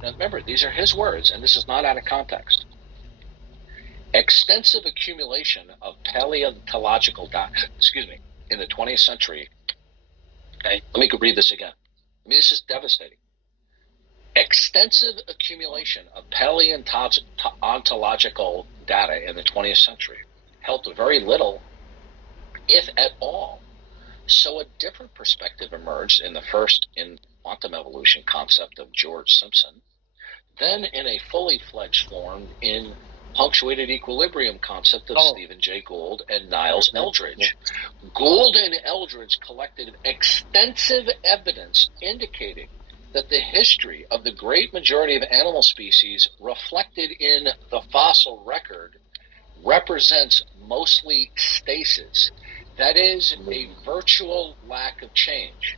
now remember, these are his words, and this is not out of context. Extensive accumulation of paleontological in the 20th century. Okay, let me read this again. I mean, this is devastating. Extensive accumulation of paleontological data in the 20th century helped very little, if at all. So a different perspective emerged in the first in quantum evolution concept of George Simpson, then in a fully fledged form in punctuated equilibrium concept of Stephen Jay Gould and Niles Eldredge. Gould and Eldredge collected extensive evidence indicating that the history of the great majority of animal species reflected in the fossil record represents mostly stasis, that is, a virtual lack of change.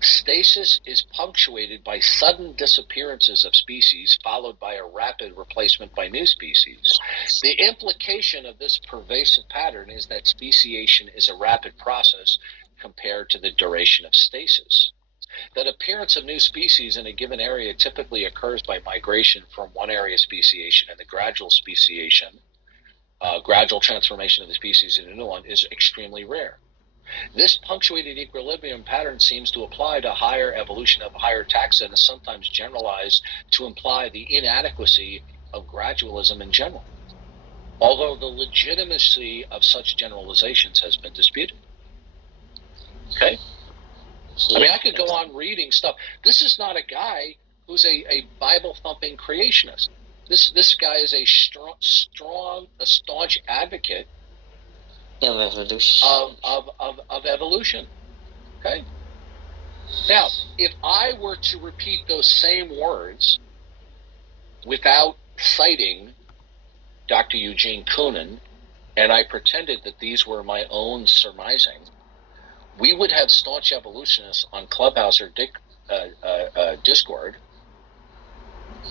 Stasis is punctuated by sudden disappearances of species followed by a rapid replacement by new species. The implication of this pervasive pattern is that speciation is a rapid process compared to the duration of stasis. That appearance of new species in a given area typically occurs by migration from one area speciation, and the gradual speciation, gradual transformation of the species into a new one, is extremely rare. This punctuated equilibrium pattern seems to apply to higher evolution of higher taxa and is sometimes generalized to imply the inadequacy of gradualism in general, although the legitimacy of such generalizations has been disputed. Okay? I mean, I could go on reading stuff. This is not a guy who's a Bible-thumping creationist. This guy is a staunch advocate of evolution. Of evolution. Okay? Now, if I were to repeat those same words without citing Dr. Eugene Koonin, and I pretended that these were my own surmising, we would have staunch evolutionists on Clubhouse or Discord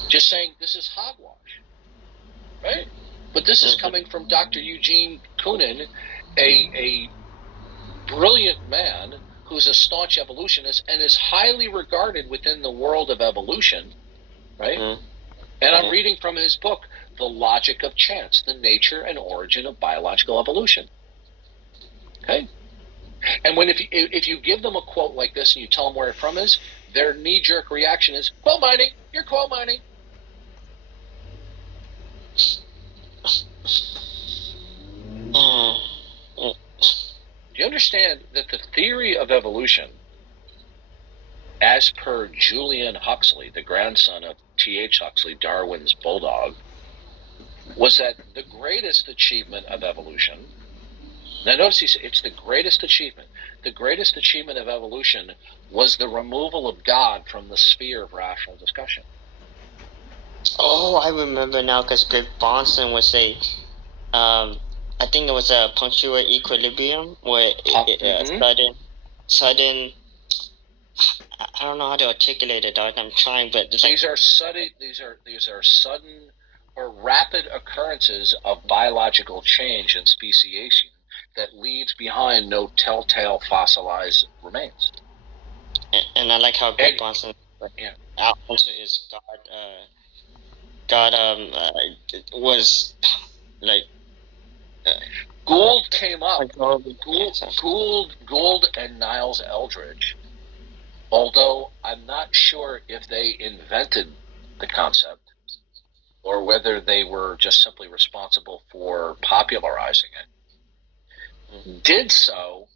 just saying this is hogwash, right? But this is coming from Dr. Eugene Koonin, a brilliant man who's a staunch evolutionist and is highly regarded within the world of evolution, right? And I'm reading from his book, The Logic of Chance, the Nature and Origin of Biological Evolution. Okay? And if you give them a quote like this and you tell them where it's from is, their knee-jerk reaction is, quote mining, you're quote mining. Do you understand that the theory of evolution, as per Julian Huxley, the grandson of T.H. Huxley, Darwin's bulldog, was that the greatest achievement of evolution, now notice he said it's the greatest achievement. The greatest achievement of evolution was the removal of God from the sphere of rational discussion. Oh, I remember now, because Greg Bahnsen would say, I think it was a punctual equilibrium, where sudden, I don't know how to articulate it, I'm trying, but these are sudden or rapid occurrences of biological change and speciation that leaves behind no telltale fossilized remains. And I like how Greg Bahnsen, our answer is God was like. Gould came up. Gould and Niles Eldredge, although I'm not sure if they invented the concept, or whether they were just simply responsible for popularizing it, did so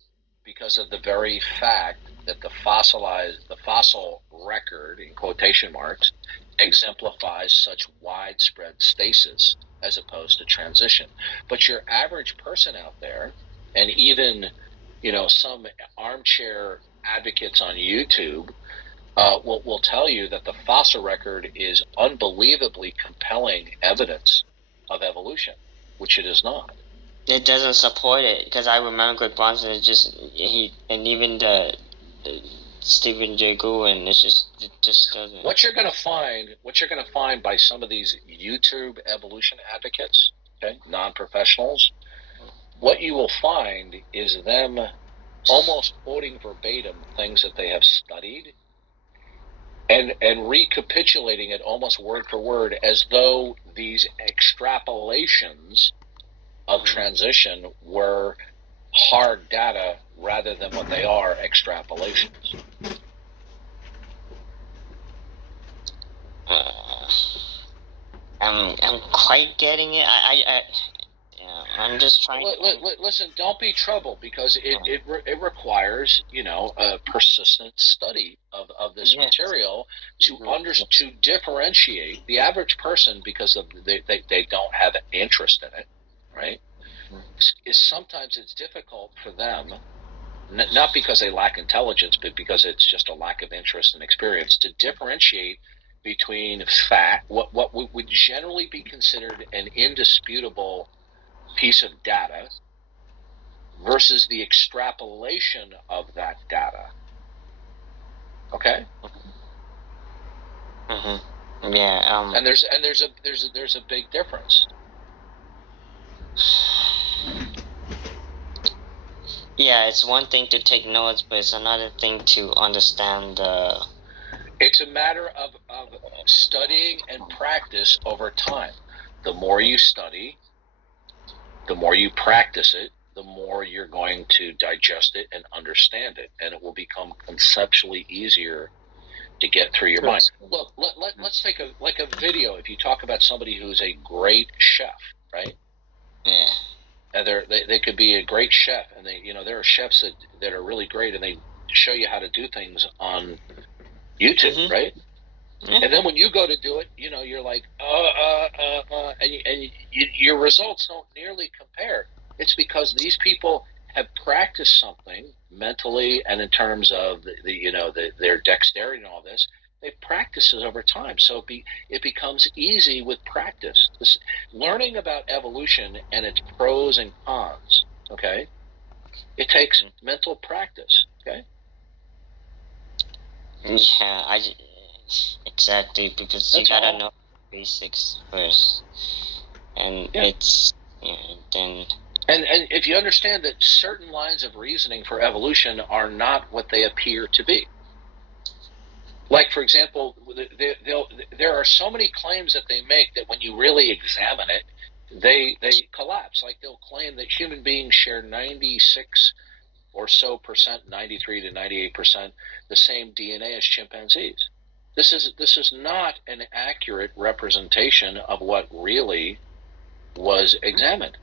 because of the very fact that the fossil record, in quotation marks, exemplifies such widespread stasis as opposed to transition. But your average person out there, and even some armchair advocates on YouTube, will tell you that the fossil record is unbelievably compelling evidence of evolution, which it is not. It doesn't support it, because I remember Greg Bronson and even the Stephen Jay Gould, and it just doesn't. What you're going to find by some of these YouTube evolution advocates, okay, non-professionals, what you will find is them almost quoting verbatim things that they have studied and recapitulating it almost word for word, as though these extrapolations of transition were hard data rather than what they are, extrapolations. I'm quite getting it. I'm just trying. Listen, don't be troubled, because it requires a persistent study of this material to differentiate the average person, because they don't have an interest in it, right? Sometimes it's difficult for them, not because they lack intelligence, but because it's just a lack of interest and experience, to differentiate between what would generally be considered an indisputable piece of data versus the extrapolation of that data. Okay? Mm-hmm. Yeah. And there's a big difference. Yeah, it's one thing to take notes, but it's another thing to understand. It's a matter of studying and practice over time. The more you study, the more you practice it, the more you're going to digest it and understand it, and it will become conceptually easier to get through your mind. Look, let's take a video. If you talk about somebody who's a great chef, right? Yeah. And they could be a great chef, and there are chefs that are really great, and they show you how to do things on YouTube, right? Mm-hmm. And then when you go to do it, you're like, and your results don't nearly compare. It's because these people have practiced something mentally and in terms of their dexterity and all this. They practice it over time, so it becomes easy with practice. Learning about evolution and its pros and cons, okay? It takes mental practice, okay? Yeah, exactly, because you gotta know basics first, and it's then. And if you understand that certain lines of reasoning for evolution are not what they appear to be. Like, for example, there are so many claims that they make that when you really examine it, they collapse. Like, they'll claim that human beings share 96 or so percent, 93 to 98%, the same DNA as chimpanzees. This is not an accurate representation of what really was examined.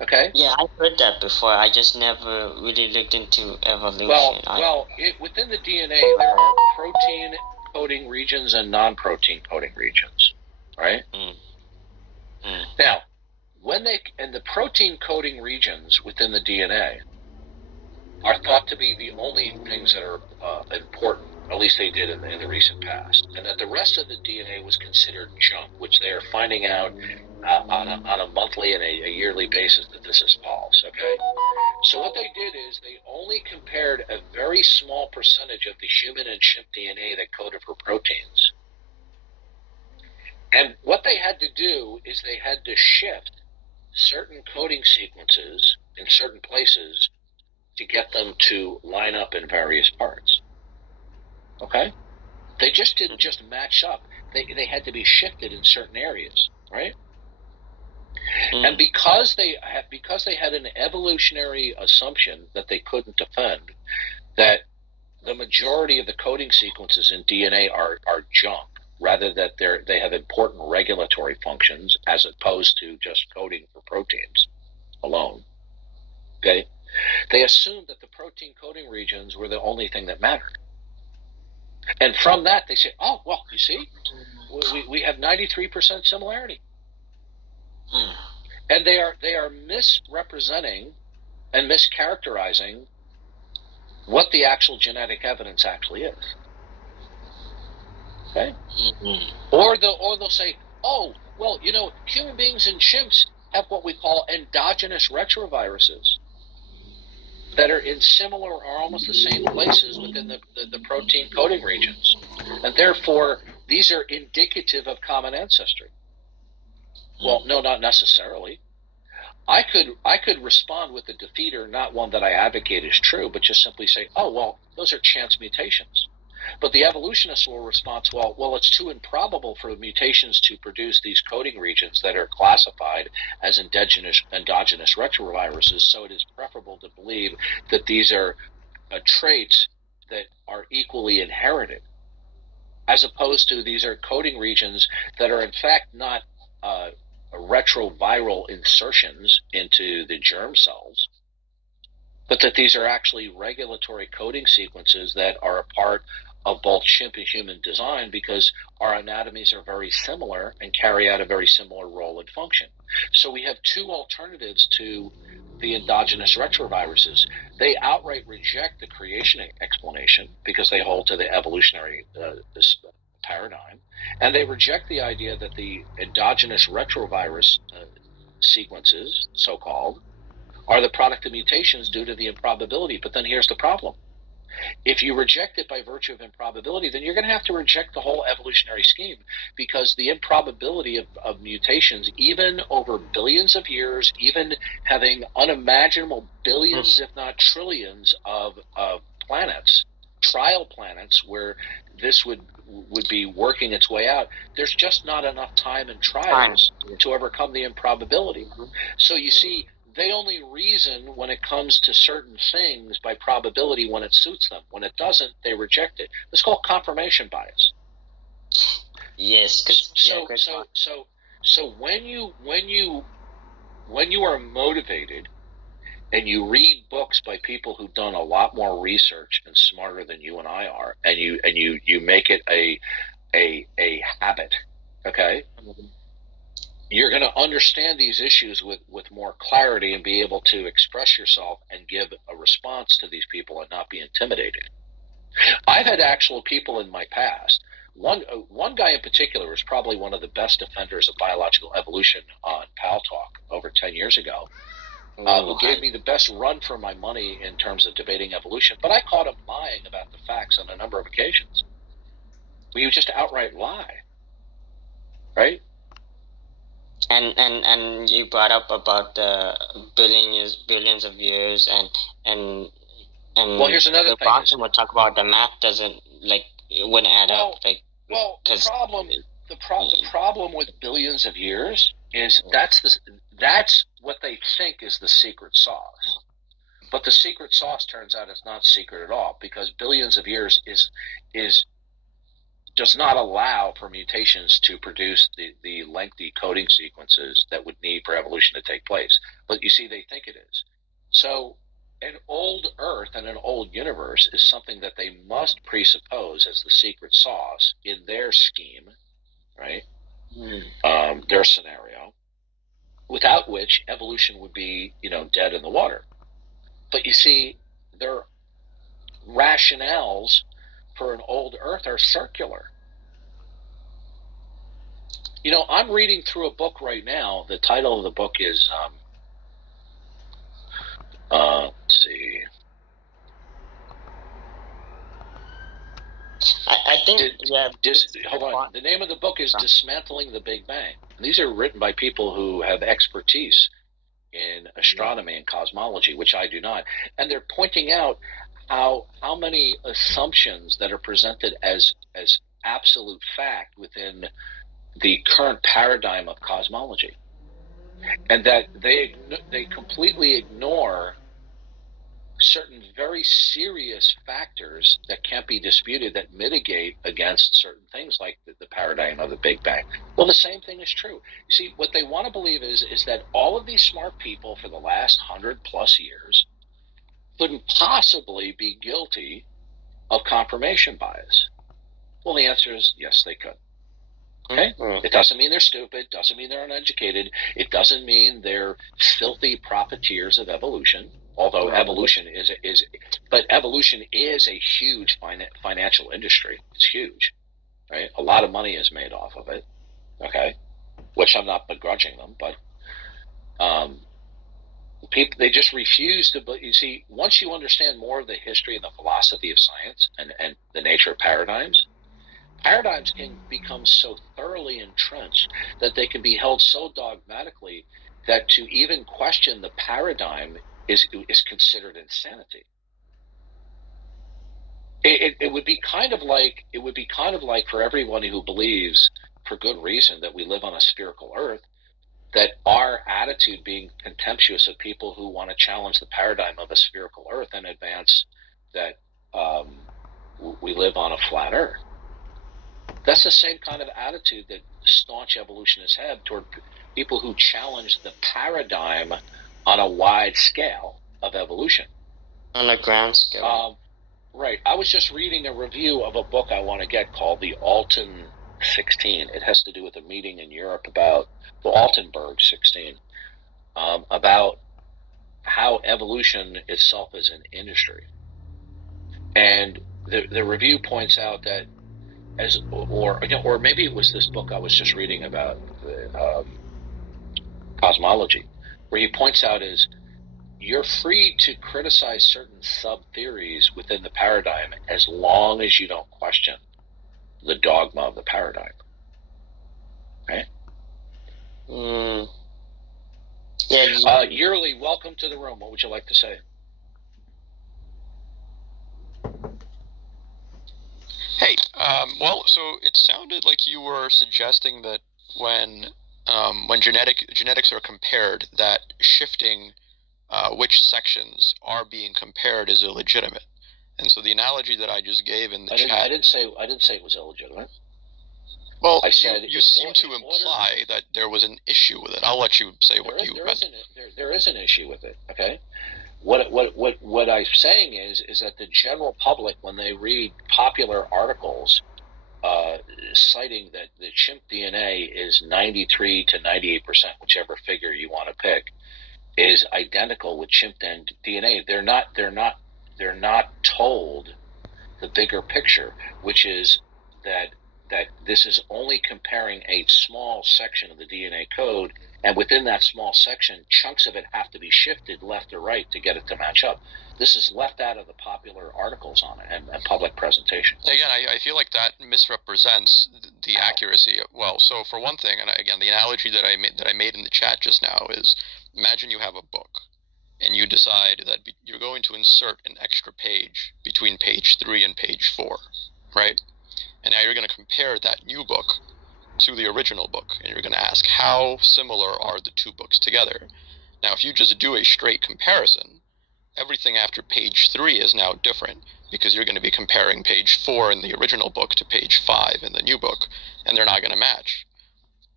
Okay? Yeah, I've heard that before. I just never really looked into evolution. Within the DNA, there are protein coding regions and non-protein coding regions, right? Now, the protein coding regions within the DNA are thought to be the only things that are important. At least they did in the recent past, and that the rest of the DNA was considered junk, which they are finding out on a monthly and a yearly basis that this is false. Okay, so what they did is they only compared a very small percentage of the human and chimp DNA that coded for proteins, and what they had to do is they had to shift certain coding sequences in certain places to get them to line up in various parts. Okay? They just didn't just match up. They had to be shifted in certain areas, right? And because they had an evolutionary assumption that they couldn't defend, that the majority of the coding sequences in DNA are junk, rather that they have important regulatory functions as opposed to just coding for proteins alone. Okay? They assumed that the protein coding regions were the only thing that mattered. And from that, they say, oh, well, you see, we have 93% similarity. And they are misrepresenting and mischaracterizing what the actual genetic evidence actually is. Okay? Or they'll say, oh, well, human beings and chimps have what we call endogenous retroviruses that are in similar or almost the same places within the protein coding regions. And therefore, these are indicative of common ancestry. Well, no, not necessarily. I could respond with a defeater, not one that I advocate is true, but just simply say, oh, well, those are chance mutations. But the evolutionists will respond, well, it's too improbable for mutations to produce these coding regions that are classified as endogenous retroviruses, so it is preferable to believe that these are traits that are equally inherited, as opposed to these are coding regions that are in fact not retroviral insertions into the germ cells, but that these are actually regulatory coding sequences that are a part of both chimp and human design, because our anatomies are very similar and carry out a very similar role and function. So we have two alternatives to the endogenous retroviruses. They outright reject the creation explanation because they hold to the evolutionary paradigm, and they reject the idea that the endogenous retrovirus sequences, so-called, are the product of mutations due to the improbability. But then here's the problem. If you reject it by virtue of improbability, then you're going to have to reject the whole evolutionary scheme, because the improbability of mutations, even over billions of years, even having unimaginable billions, if not trillions of planets, trial planets where this would be working its way out, there's just not enough time and trials to overcome the improbability. So you see, they only reason when it comes to certain things by probability when it suits them. When it doesn't, they reject it. It's called confirmation bias. Yes. So when you are motivated and you read books by people who've done a lot more research and smarter than you and I are, and you make it a habit, okay? You're going to understand these issues with more clarity and be able to express yourself and give a response to these people and not be intimidated. I've had actual people in my past. One guy in particular was probably one of the best defenders of biological evolution on Pal Talk over 10 years ago, who gave me the best run for my money in terms of debating evolution. But I caught him lying about the facts on a number of occasions. He would just outright lie, right? And you brought up about the billions of years and well, here's another thing. Dawkins would talk about the math doesn't it wouldn't add up. The problem with billions of years is that's what they think is the secret sauce. But the secret sauce turns out it's not secret at all, because billions of years does not allow for mutations to produce the lengthy coding sequences that would need for evolution to take place. But you see, they think it is. So an old Earth and an old universe is something that they must presuppose as the secret sauce in their scheme, right? Their scenario, without which evolution would be, dead in the water. But you see, their rationales for an old Earth are circular. I'm reading through a book right now. The title of the book is, let's see. I think, hold on. The name of the book is Dismantling the Big Bang. And these are written by people who have expertise in astronomy and cosmology, which I do not. And they're pointing out how many assumptions that are presented as absolute fact within the current paradigm of cosmology, and that they completely ignore certain very serious factors that can't be disputed that mitigate against certain things like the paradigm of the Big Bang. Well, the same thing is true. You see, what they want to believe is that all of these smart people for the last 100+ years couldn't possibly be guilty of confirmation bias. Well, the answer is yes, they could. Okay? It doesn't mean they're stupid. Doesn't mean they're uneducated. It doesn't mean they're filthy profiteers of evolution. Although evolution is a huge financial industry. It's huge, right? A lot of money is made off of it. Okay, which I'm not begrudging them, but people, they just refuse to. You see, once you understand more of the history and the philosophy of science and the nature of paradigms can become so thoroughly entrenched that they can be held so dogmatically that to even question the paradigm is considered insanity. It would be kind of like for everyone who believes, for good reason, that we live on a spherical Earth, that our attitude being contemptuous of people who want to challenge the paradigm of a spherical Earth and advance that we live on a flat Earth. That's the same kind of attitude that staunch evolutionists have toward people who challenge the paradigm on a wide scale of evolution. On a grand scale. Right. I was just reading a review of a book I want to get called the Alton 16. It has to do with a meeting in Europe about the Altenberg 16, about how evolution itself is an industry. And the review points out that or maybe it was this book I was just reading about cosmology, where he points out is you're free to criticize certain sub-theories within the paradigm as long as you don't question the dogma of the paradigm. Okay? Yeah. Yearly, welcome to the room. What would you like to say? Hey, well, so it sounded like you were suggesting that when genetics are compared, that shifting which sections are being compared is illegitimate. And so the analogy that I just gave in the chat, I didn't say it was illegitimate. well, I said you seem to imply that there was an issue with it. I'll let you say what you meant. There is an issue with it. Okay. What I'm saying is that the general public, when they read popular articles citing that the chimp DNA is 93 to 98%, whichever figure you want to pick, is identical with chimp DNA, they're not told the bigger picture, which is that this is only comparing a small section of the DNA code, and within that small section, chunks of it have to be shifted left or right to get it to match up. This is left out of the popular articles on it and public presentation. Again, I feel like that misrepresents the accuracy. Well, so for one thing, and again, the analogy that I made in the chat just now is, imagine you have a book, and you decide that you're going to insert an extra page between page 3 and page 4, right? And now you're going to compare that new book to the original book, and you're going to ask, how similar are the two books together? Now, if you just do a straight comparison, everything after page 3 is now different, because you're going to be comparing page 4 in the original book to page 5 in the new book, and they're not going to match.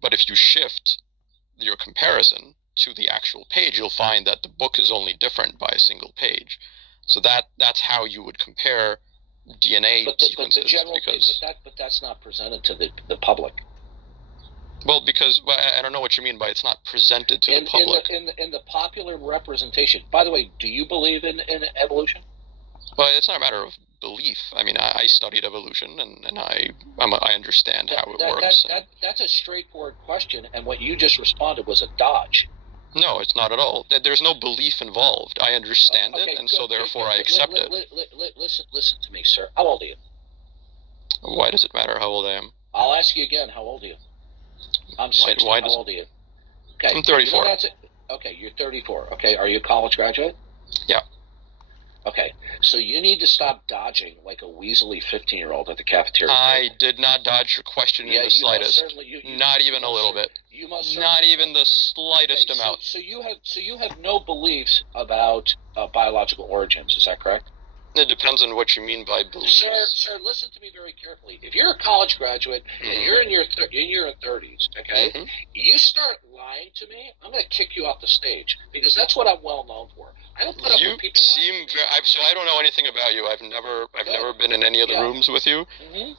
But if you shift your comparison to the actual page, you'll find that the book is only different by a single page. So that's how you would compare DNA sequences. But that's not presented to the public. Well, because I don't know what you mean by it's not presented to the public. In the popular representation. By the way, do you believe in evolution? Well, it's not a matter of belief. I mean, I studied evolution, and I understand how it works. That's a straightforward question, and what you just responded was a dodge. No, it's not at all. There's no belief involved. I understand it, and so therefore I accept it. Listen to me, sir. How old are you? Why does it matter how old I am? I'll ask you again. How old are you? I'm 60. How old are you? Okay. I'm 34. Okay, you're 34. Okay, are you a college graduate? Yeah. Okay, so you need to stop dodging like a weaselly 15-year-old at the cafeteria. I did not dodge your question in the slightest. Not even a little bit. Not even the slightest amount. So you have no beliefs about biological origins. Is that correct? It depends on what you mean by beliefs. Sir, listen to me very carefully. If you're a college graduate and you're in your 30s, okay, you start lying to me, I'm going to kick you off the stage because that's what I'm well known for. I don't put up with people. So I don't know anything about you. I've never been in any of the rooms with you.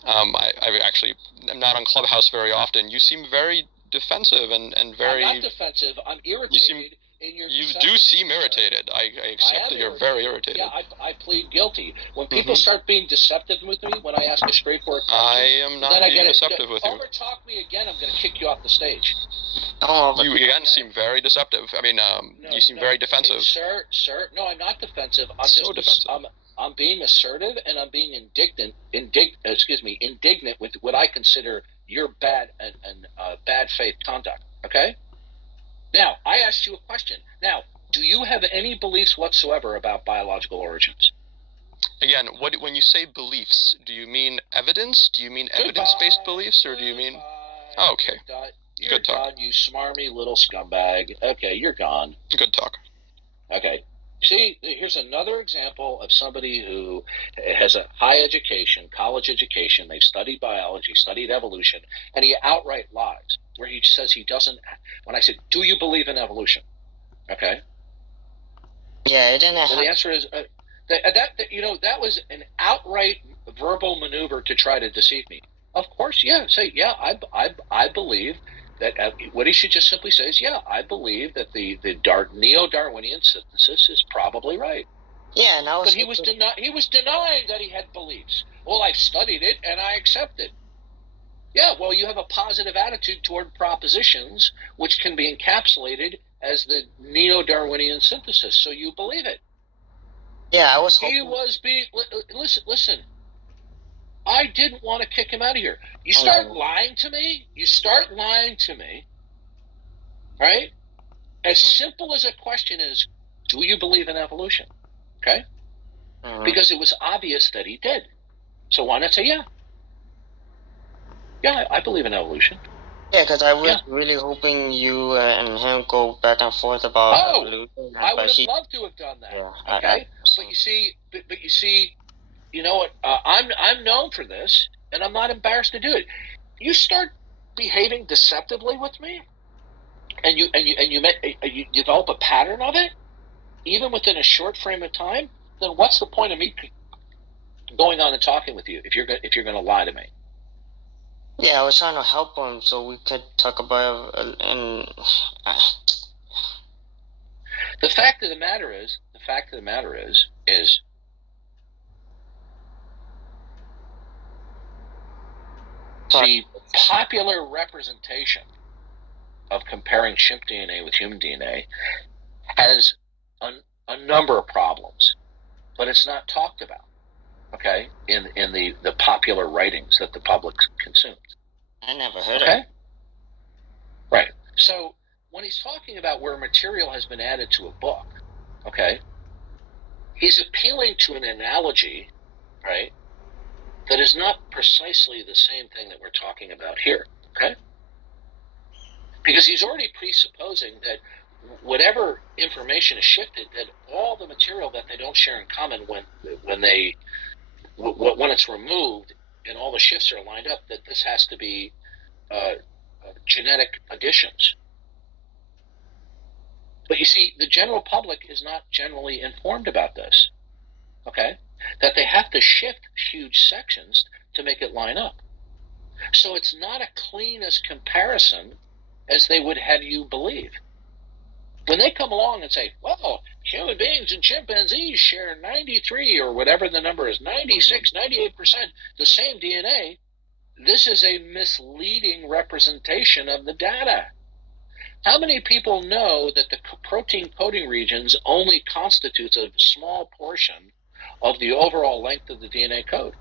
I'm not on Clubhouse very often. You seem very defensive and very. I'm not defensive. I'm irritated. You do seem irritated. I accept that you're very irritated. Yeah, I plead guilty. When people start being deceptive with me, when I ask a straightforward question, I am not being deceptive with you. Overtalk me again, I'm going to kick you off the stage. You again seem very deceptive. I mean, you seem very defensive. Sir, no, I'm not defensive. I'm defensive. I'm being assertive and I'm being indignant with what I consider your bad faith conduct. Okay. Now, I asked you a question. Now, do you have any beliefs whatsoever about biological origins? Again, when you say beliefs, do you mean evidence? Do you mean evidence-based beliefs, or do you mean... Oh, okay. You're Good talk. Gone, you smarmy little scumbag. Okay, you're gone. Good talk. Okay. See, here's another example of somebody who has a high education, college education. They've studied biology, studied evolution, and he outright lies, where he says he doesn't. When I said, do you believe in evolution? Okay. Yeah, it didn't. Well, the answer is that was an outright verbal maneuver to try to deceive me. Of course, yeah. Say, yeah, I believe that what he should just simply say is, yeah, I believe that the neo-Darwinian synthesis is probably right. Yeah, and but he was denying that he had beliefs. Well, I've studied it and I accept it. Yeah, well, you have a positive attitude toward propositions, which can be encapsulated as the neo-Darwinian synthesis. So you believe it. Yeah, I was. He was being. Listen. I didn't want to kick him out of here. You start lying to me. Right? As simple as a question is, do you believe in evolution? Okay? Because it was obvious that he did. So why not say, yeah? Yeah, I believe in evolution. Yeah, because I was really hoping you and him go back and forth about evolution. I would have loved to have done that. Yeah, okay? But you see, you know what? I'm known for this, and I'm not embarrassed to do it. You start behaving deceptively with me, and you develop a pattern of it, even within a short frame of time. Then what's the point of me going on and talking with you if you're going to lie to me? Yeah, I was trying to help him so we could talk about it. And the fact of the matter is. The popular representation of comparing chimp DNA with human DNA has a number of problems, but it's not talked about, okay, in the popular writings that the public consumes. I never heard of it. Right. So when he's talking about where material has been added to a book, okay, he's appealing to an analogy, right, that is not precisely the same thing that we're talking about here, okay? Because he's already presupposing that whatever information is shifted, that all the material that they don't share in common when it's removed and all the shifts are lined up, that this has to be genetic additions. But you see, the general public is not generally informed about this, okay? That they have to shift huge sections to make it line up. So it's not a clean as comparison as they would have you believe. When they come along and say, well, human beings and chimpanzees share 93 or whatever the number is, 96, 98% the same DNA, this is a misleading representation of the data. How many people know that the protein coding regions only constitutes a small portion of the overall length of the DNA code?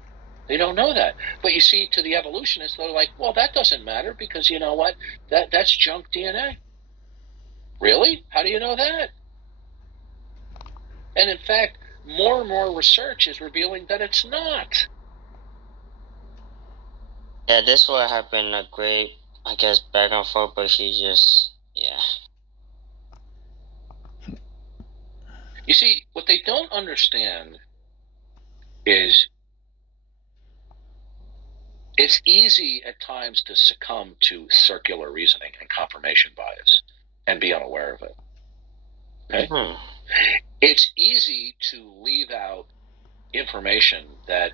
They don't know that. But you see, to the evolutionists, they're like, well, that doesn't matter because you know what? That's junk DNA. Really? How do you know that? And in fact, more and more research is revealing that it's not. Yeah, this would have been a great, I guess, back and forth, but she just, yeah. You see, what they don't understand is it's easy at times to succumb to circular reasoning and confirmation bias and be unaware of it. Okay? Hmm. It's easy to leave out information that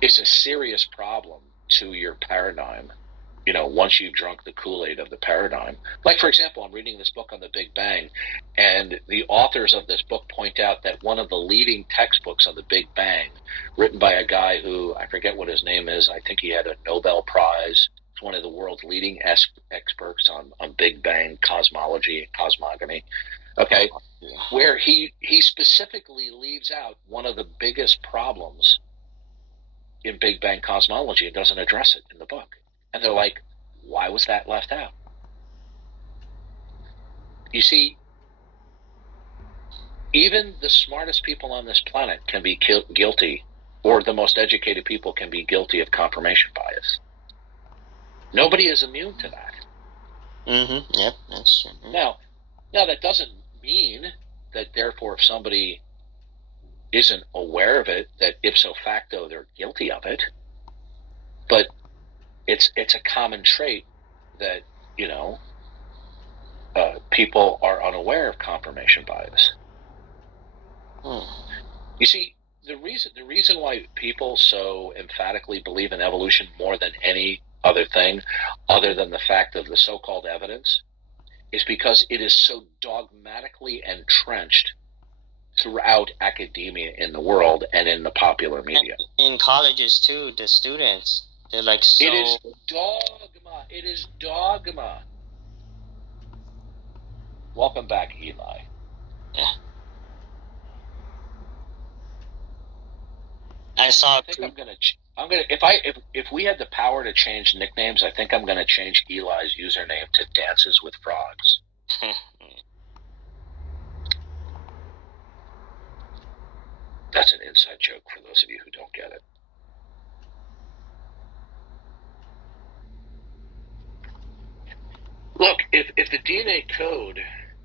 is a serious problem to your paradigm, once you've drunk the Kool-Aid of the paradigm. Like, for example, I'm reading this book on the Big Bang, and the authors of this book point out that one of the leading textbooks on the Big Bang, written by a guy who, I forget what his name is, I think he had a Nobel Prize, it's one of the world's leading experts on Big Bang cosmology and cosmogony, okay, where he specifically leaves out one of the biggest problems in Big Bang cosmology and doesn't address it in the book. And they're like, why was that left out? You see, even the smartest people on this planet can be guilty, or the most educated people can be guilty of confirmation bias. Nobody is immune to that. Mm-hmm. Yep, that's true. Now that doesn't mean that therefore if somebody isn't aware of it, that ipso facto they're guilty of it. But it's a common trait that, people are unaware of confirmation bias. You see, the reason why people so emphatically believe in evolution more than any other thing, other than the fact of the so-called evidence, is because it is so dogmatically entrenched throughout academia in the world and in the popular media. In colleges too, the students, they're like so... It is dogma. It is dogma. Welcome back, Eli. Yeah. I saw. I think I'm gonna. If we had the power to change nicknames, I think I'm gonna change Eli's username to Dances with Frogs. That's an inside joke for those of you who don't get it. Look, if the DNA code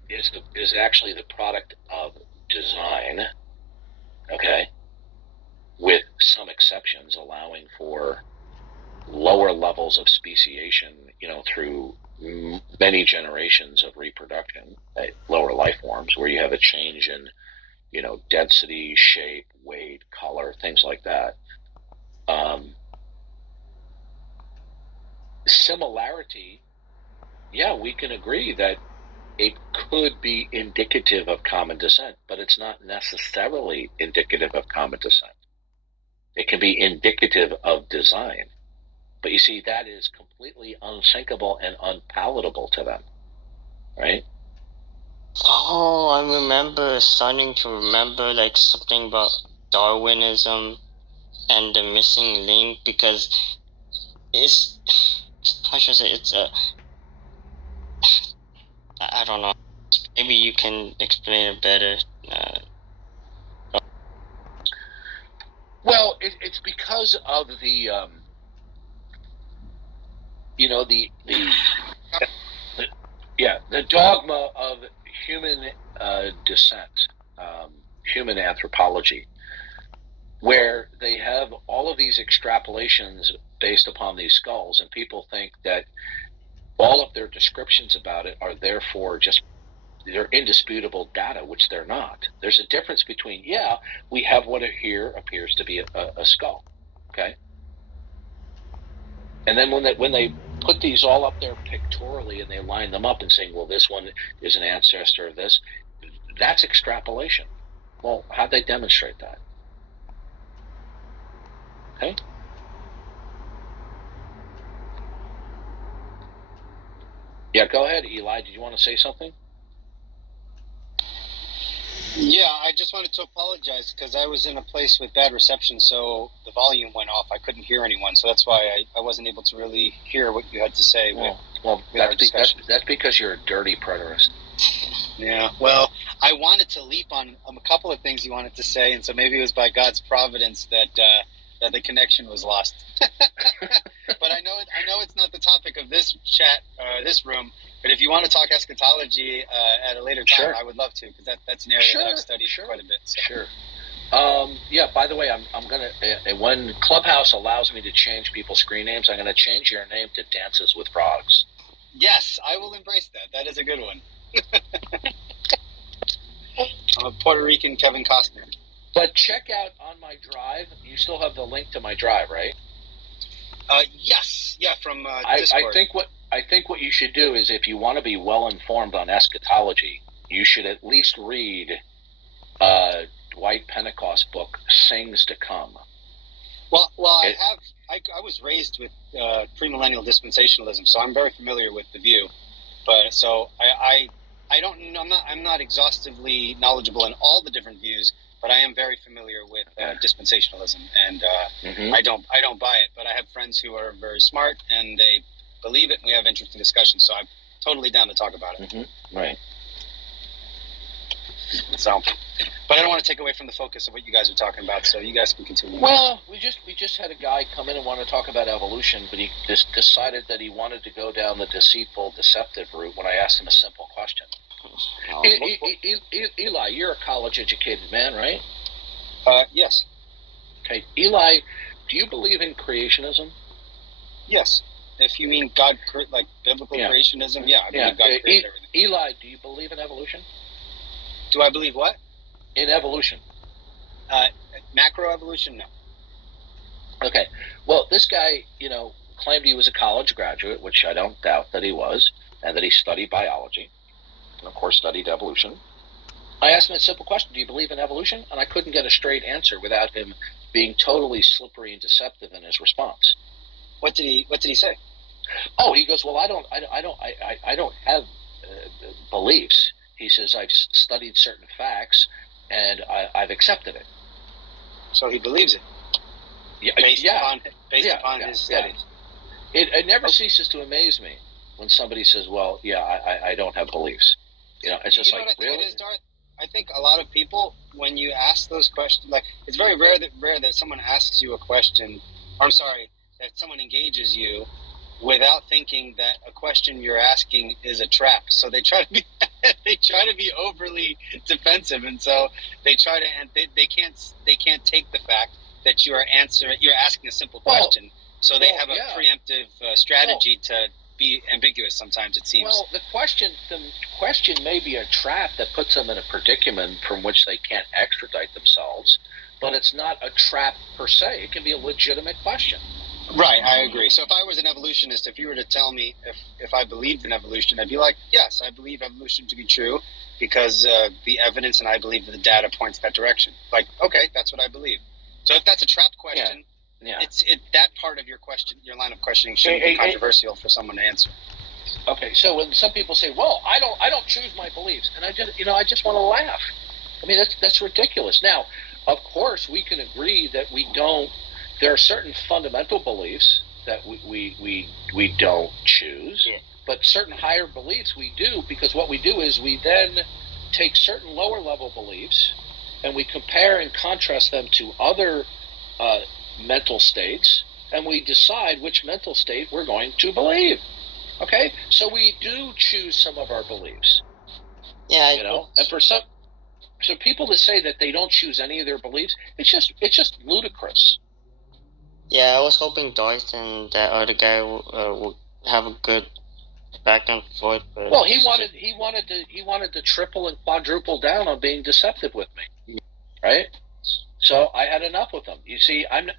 is actually the product of design, okay, with some exceptions allowing for lower levels of speciation, through many generations of reproduction, lower life forms, where you have a change in, density, shape, weight, color, things like that. Similarity, yeah, we can agree that it could be indicative of common descent, but it's not necessarily indicative of common descent. It can be indicative of design. But you see, that is completely unthinkable and unpalatable to them, right? Oh, I remember starting to remember like something about Darwinism and the missing link, because it's, how should I say, it's a, I don't know, maybe you can explain it better. Well, it's because of the the dogma of human descent, human anthropology, where they have all of these extrapolations based upon these skulls, and people think that all of their descriptions about it are therefore they're indisputable data, which they're not. There's a difference between, we have what here appears to be a skull, okay? And then when they put these all up there pictorially and they line them up and saying, well, this one is an ancestor of this, that's extrapolation. Well, how'd they demonstrate that? Okay? Yeah, go ahead, Eli. Did you want to say something? Yeah, I just wanted to apologize because I was in a place with bad reception, so the volume went off. I couldn't hear anyone, so that's why I wasn't able to really hear what you had to say. Well, that's because you're a dirty preterist. Yeah. Well, I wanted to leap on a couple of things you wanted to say, and so maybe it was by God's providence that the connection was lost. But I know it's not the topic of this chat, this room. But if you want to talk eschatology at a later time, Sure. I would love to, because that's an area that I've studied quite a bit. So. Sure. Yeah. By the way, I'm gonna when Clubhouse allows me to change people's screen names, I'm gonna change your name to Dances with Frogs. Yes, I will embrace that. That is a good one. I'm a Puerto Rican Kevin Costner. But check out on my drive. You still have the link to my drive, right? Yes. Yeah, from Discord. I think what you should do is, if you want to be well informed on eschatology, you should at least read Dwight Pentecost book, Things to Come. Well, I was raised with premillennial dispensationalism, so I'm very familiar with the view. But so I don't know. I'm not exhaustively knowledgeable in all the different views, but I am very familiar with dispensationalism, and I don't buy it. But I have friends who are very smart and they believe it, and we have interesting discussions. So I'm totally down to talk about it. Mm-hmm. Right. So, but I don't want to take away from the focus of what you guys are talking about. So you guys can continue. Well, we just had a guy come in and want to talk about evolution, but he just decided that he wanted to go down the deceitful, deceptive route when I asked him a simple question. Eli, you're a college-educated man, right? Yes. Okay, Eli, do you believe in creationism? Yes. If you mean God, like biblical creationism, I believe God created everything. Eli, do you believe in evolution? Do I believe what? In evolution. Macroevolution, no. Okay. Well, this guy, claimed he was a college graduate, which I don't doubt that he was, and that he studied biology, and of course studied evolution. I asked him a simple question: do you believe in evolution? And I couldn't get a straight answer without him being totally slippery and deceptive in his response. What did he say? Oh, he goes, well, I don't have beliefs. He says, I've studied certain facts and I've accepted it. So he believes it. Based upon his studies. It never ceases to amaze me when somebody says, well, I don't have beliefs. It's just like, really? It is, Darth? I think a lot of people, when you ask those questions, like, it's very rare that someone asks you a question, or I'm sorry, that someone engages you without thinking that a question you're asking is a trap. So they try to be overly defensive, and so they can't take the fact that you're asking a simple question. So they have a preemptive strategy to be ambiguous. Sometimes it seems. Well, the question may be a trap that puts them in a predicament from which they can't extradite themselves, but it's not a trap per se. It can be a legitimate question. Right, I agree. So if I was an evolutionist, if you were to tell me if I believed in evolution, I'd be like, yes, I believe evolution to be true because the evidence and I believe that the data points that direction. Like, okay, that's what I believe. So if that's a trap question, that part of your question, your line of questioning, shouldn't be controversial for someone to answer. Okay, so when some people say, well, I don't choose my beliefs, and I just want to laugh. I mean, that's ridiculous. Now, of course, we can agree that we don't. There are certain fundamental beliefs that we don't choose, but certain higher beliefs we do, because what we do is we then take certain lower level beliefs and we compare and contrast them to other mental states, and we decide which mental state we're going to believe. Okay? So we do choose some of our beliefs. Yeah, and for some people to say that they don't choose any of their beliefs, it's just ludicrous. Yeah, I was hoping Darth and that other guy would have a good back and forth. But well, he wanted to triple and quadruple down on being deceptive with me, right? So I had enough with him. You see, I'm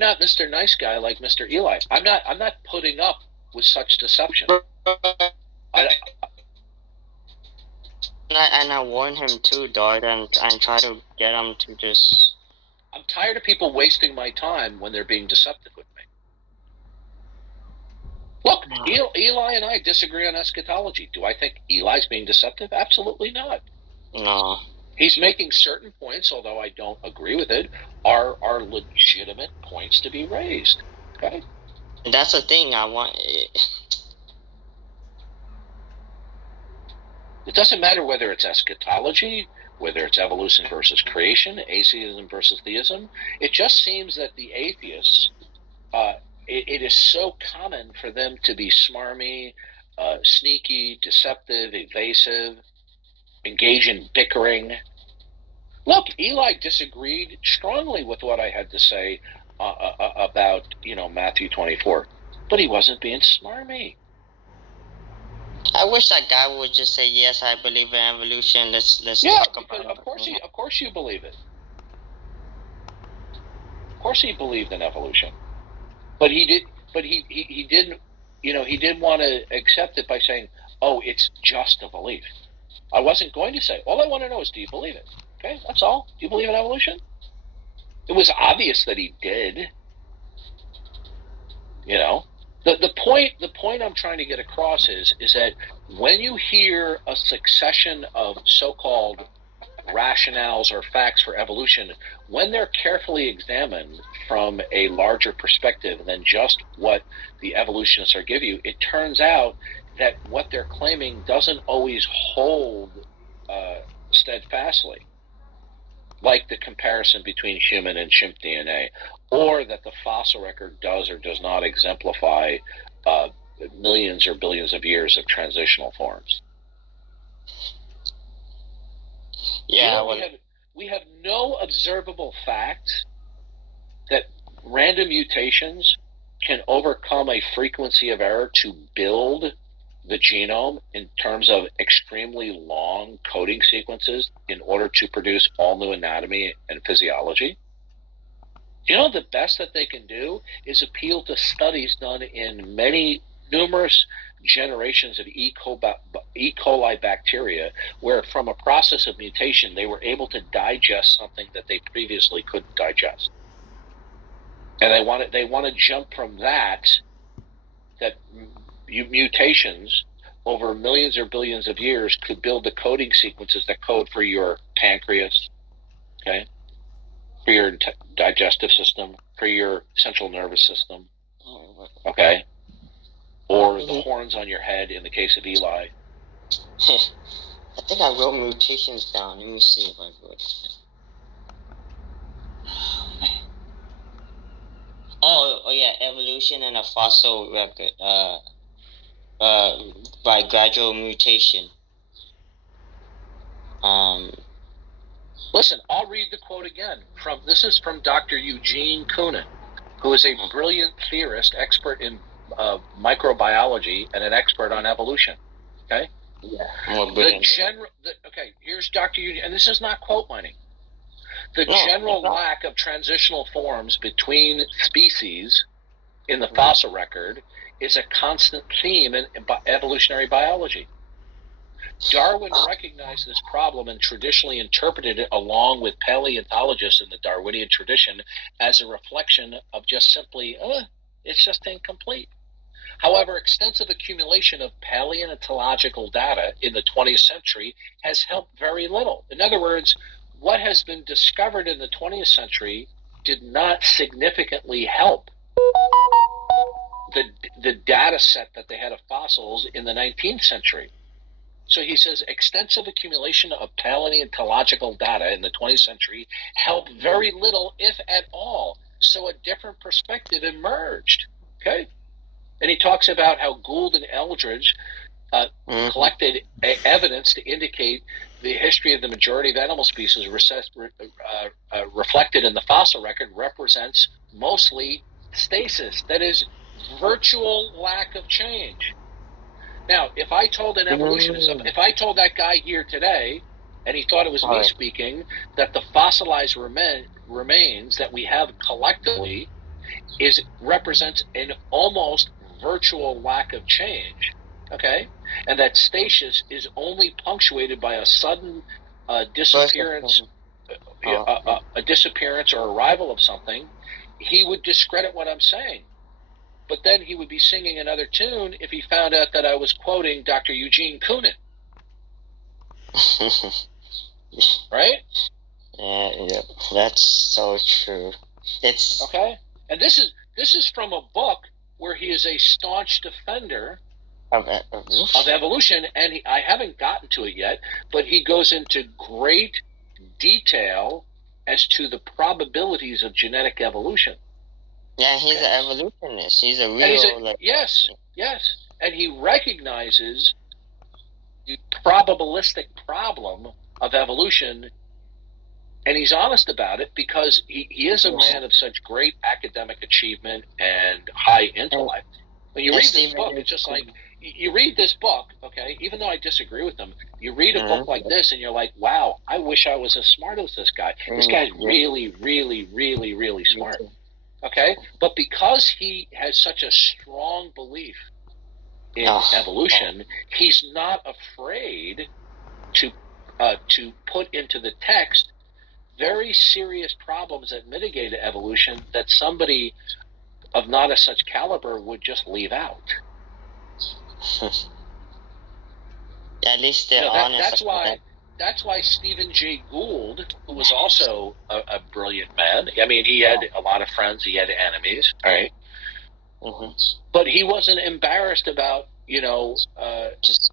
not Mr. Nice Guy like Mr. Eli. I'm not putting up with such deception. And I warned him too, Darth, and try to get him to just. I'm tired of people wasting my time when they're being deceptive with me. Look, Eli and I disagree on eschatology. Do I think Eli's being deceptive? Absolutely not. No. He's making certain points, although I don't agree with it, are legitimate points to be raised. Okay? And that's the thing I want. It doesn't matter whether it's eschatology, whether it's evolution versus creation, atheism versus theism. It just seems that the atheists, it is so common for them to be smarmy, sneaky, deceptive, evasive, engage in bickering. Look, Eli disagreed strongly with what I had to say about, Matthew 24, but he wasn't being smarmy. I wish that guy would just say, yes, I believe in evolution. Let's talk about it. Of course you believe it. Of course he believed in evolution. But he didn't want to accept it by saying, oh, it's just a belief. I wasn't going to say, all I want to know is, do you believe it? Okay, that's all. Do you believe in evolution? It was obvious that he did. The point I'm trying to get across is that when you hear a succession of so-called rationales or facts for evolution, when they're carefully examined from a larger perspective than just what the evolutionists are giving you, it turns out that what they're claiming doesn't always hold steadfastly, like the comparison between human and chimp DNA, or that the fossil record does or does not exemplify millions or billions of years of transitional forms. Yeah, we have no observable fact that random mutations can overcome a frequency of error to build the genome in terms of extremely long coding sequences in order to produce all new anatomy and physiology. The best that they can do is appeal to studies done in numerous generations of E. coli bacteria, where from a process of mutation they were able to digest something that they previously couldn't digest. And they want to jump from that mutations over millions or billions of years could build the coding sequences that code for your pancreas, okay, for your digestive system, for your central nervous system, okay, or the horns on your head in the case of Eli. I think I wrote mutations down. Let me see if I wrote it. Oh yeah, evolution and a fossil record. By gradual mutation. Listen, I'll read the quote again. This is from Dr. Eugene Koonin, who is a brilliant theorist, expert in microbiology, and an expert on evolution. Okay? Yeah. Here's Dr. Eugene, and this is not quote mining. The general lack of transitional forms between species in the fossil record is a constant theme in evolutionary biology. Darwin recognized this problem and traditionally interpreted it, along with paleontologists in the Darwinian tradition, as a reflection of just simply, it's just incomplete. However, extensive accumulation of paleontological data in the 20th century has helped very little. In other words, what has been discovered in the 20th century did not significantly help the data set that they had of fossils in the 19th century. So he says extensive accumulation of paleontological data in the 20th century helped very little, if at all. So a different perspective emerged. Okay? And he talks about how Gould and Eldridge collected evidence to indicate the history of the majority of animal species reflected in the fossil record represents mostly stasis, that is, virtual lack of change. Now, if I told an evolutionist, if I told that guy here today, and he thought it was me speaking, that the fossilized remains that we have collectively represents an almost virtual lack of change, okay, and that stasis is only punctuated by a sudden disappearance, a disappearance or arrival of something, he would discredit what I'm saying. But then he would be singing another tune if he found out that I was quoting Dr. Eugene Koonin. Right? Yeah, that's so true. It's okay. And this is from a book where he is a staunch defender of evolution, and I haven't gotten to it yet, but he goes into great detail as to the probabilities of genetic evolution. Yeah, he's an evolutionist. He's a real yes, and he recognizes the probabilistic problem of evolution, and he's honest about it because he is a man of such great academic achievement and high intellect. When you read this book, it's just like you read this book, okay, even though I disagree with him, you read a book like this and you're like, wow, I wish I was as smart as this guy. This guy's really, really, really, really smart. Okay? But because he has such a strong belief in evolution, he's not afraid to put into the text very serious problems that mitigate evolution that somebody of not as such caliber would just leave out. At least they're honest. That's why Stephen Jay Gould, who was also a brilliant man, I mean, he had a lot of friends, he had enemies, right? But he wasn't embarrassed about, just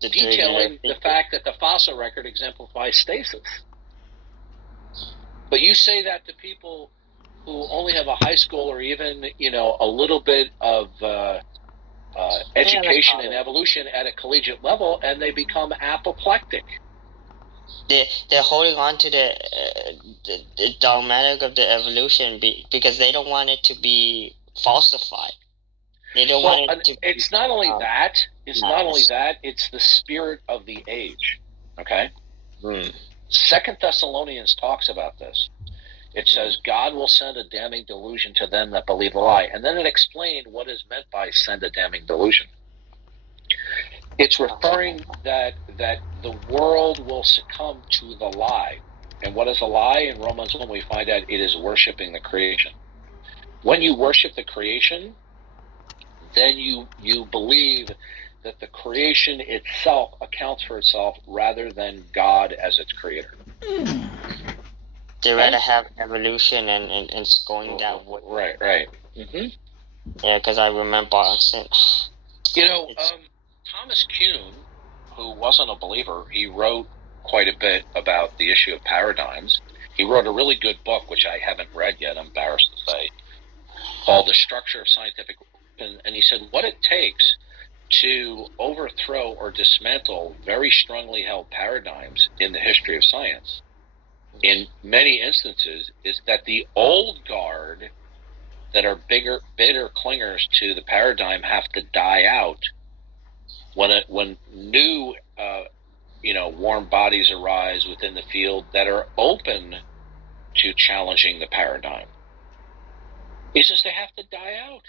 detailing the fact that the fossil record exemplifies stasis. But you say that to people who only have a high school or even, a little bit of education in evolution at a collegiate level, and they become apoplectic. They're holding on to the dogmatic of the evolution because they don't want it to be falsified. They don't want it to. It's not only that. It's not only that. It's the spirit of the age. Okay. 2 Thessalonians talks about this. It says, God will send a damning delusion to them that believe the lie. And then it explained what is meant by send a damning delusion. It's referring that the world will succumb to the lie. And what is a lie? In Romans 1, we find out it is worshiping the creation. When you worship the creation, then you believe that the creation itself accounts for itself rather than God as its creator. They rather have evolution and it's going that way. Right. Yeah, because I remember Thomas Kuhn, who wasn't a believer, he wrote quite a bit about the issue of paradigms. He wrote a really good book, which I haven't read yet, I'm embarrassed to say, called The Structure of Scientific Religion. And he said what it takes to overthrow or dismantle very strongly held paradigms in the history of science, in many instances, is that the old guard that are bitter clingers to the paradigm have to die out when new warm bodies arise within the field that are open to challenging the paradigm. He says they have to die out.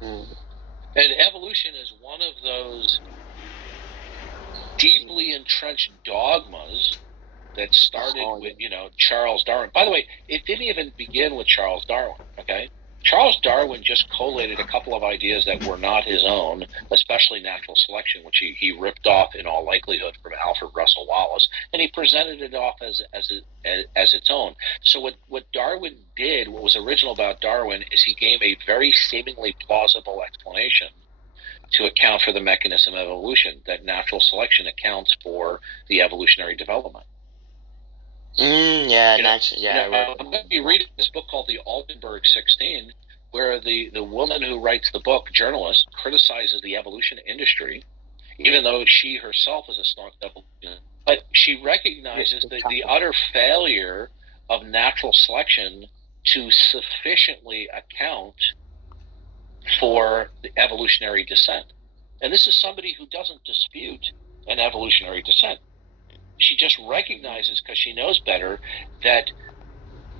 And evolution is one of those deeply entrenched dogmas that started with, Charles Darwin. By the way, it didn't even begin with Charles Darwin, okay? Charles Darwin just collated a couple of ideas that were not his own, especially natural selection, which he ripped off in all likelihood from Alfred Russel Wallace, and he presented it off as its own. So what Darwin did, what was original about Darwin, is he gave a very seemingly plausible explanation to account for the mechanism of evolution, that natural selection accounts for the evolutionary development. I'm going to be reading this book called The Altenberg 16, where the woman who writes the book, journalist, criticizes the evolution industry, even though she herself is a staunch evolutionist. But she recognizes the utter failure of natural selection to sufficiently account for the evolutionary descent. And this is somebody who doesn't dispute an evolutionary descent. She just recognizes, because she knows better, that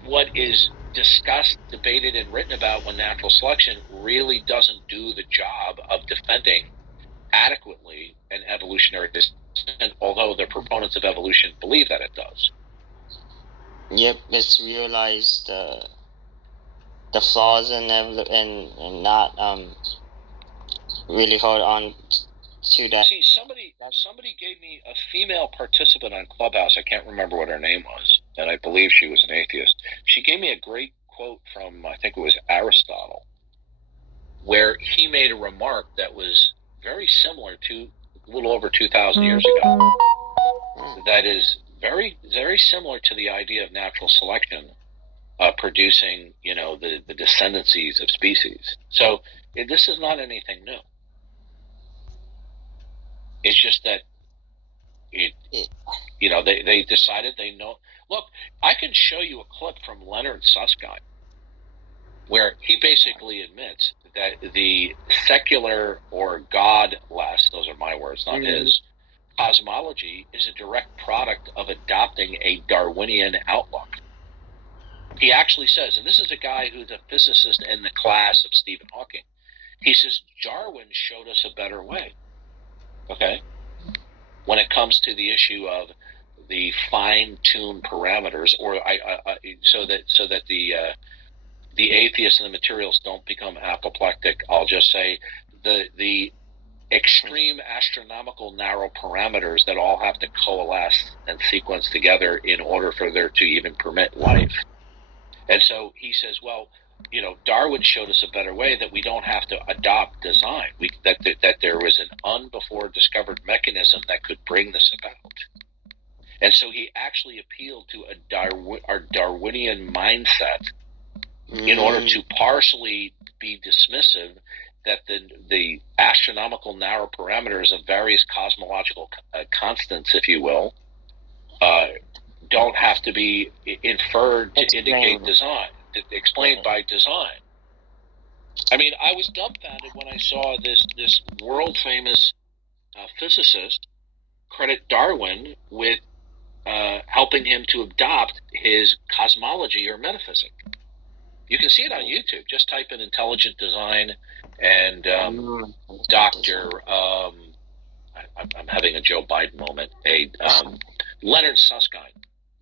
what is discussed, debated, and written about when natural selection really doesn't do the job of defending adequately an evolutionary descent, although the proponents of evolution believe that it does. Yep, it's realized the flaws and not really hold on to that. See, somebody gave me a female participant on Clubhouse. I can't remember what her name was, and I believe she was an atheist. She gave me a great quote from, I think it was Aristotle. where he made a remark that was very similar to a little over 2,000 years ago. That is very, very similar to the idea of natural selection producing, the descendancies of species. So this is not anything new. It's just that they decided they know. Look, I can show you a clip from Leonard Susskind where he basically admits that the secular or godless, those are my words, not his, cosmology is a direct product of adopting a Darwinian outlook. He actually says, and this is a guy who's a physicist in the class of Stephen Hawking, he says, Darwin showed us a better way, okay, when it comes to the issue of the fine-tuned parameters, or so that the atheists and the materialists don't become apoplectic. I'll just say the extreme astronomical narrow parameters that all have to coalesce and sequence together in order for there to even permit life. And so he says, well, Darwin showed us a better way, that we don't have to adopt design. That there was an unbefore discovered mechanism that could bring this about. And so he actually appealed to our Darwinian mindset in order to partially be dismissive that the astronomical narrow parameters of various cosmological constants, if you will, don't have to be inferred to indicate design, explained by design. I mean, I was dumbfounded when I saw this world-famous physicist credit Darwin with helping him to adopt his cosmology or metaphysic. You can see it on YouTube. Just type in intelligent design and Dr. I'm having a Joe Biden moment. Leonard Susskind,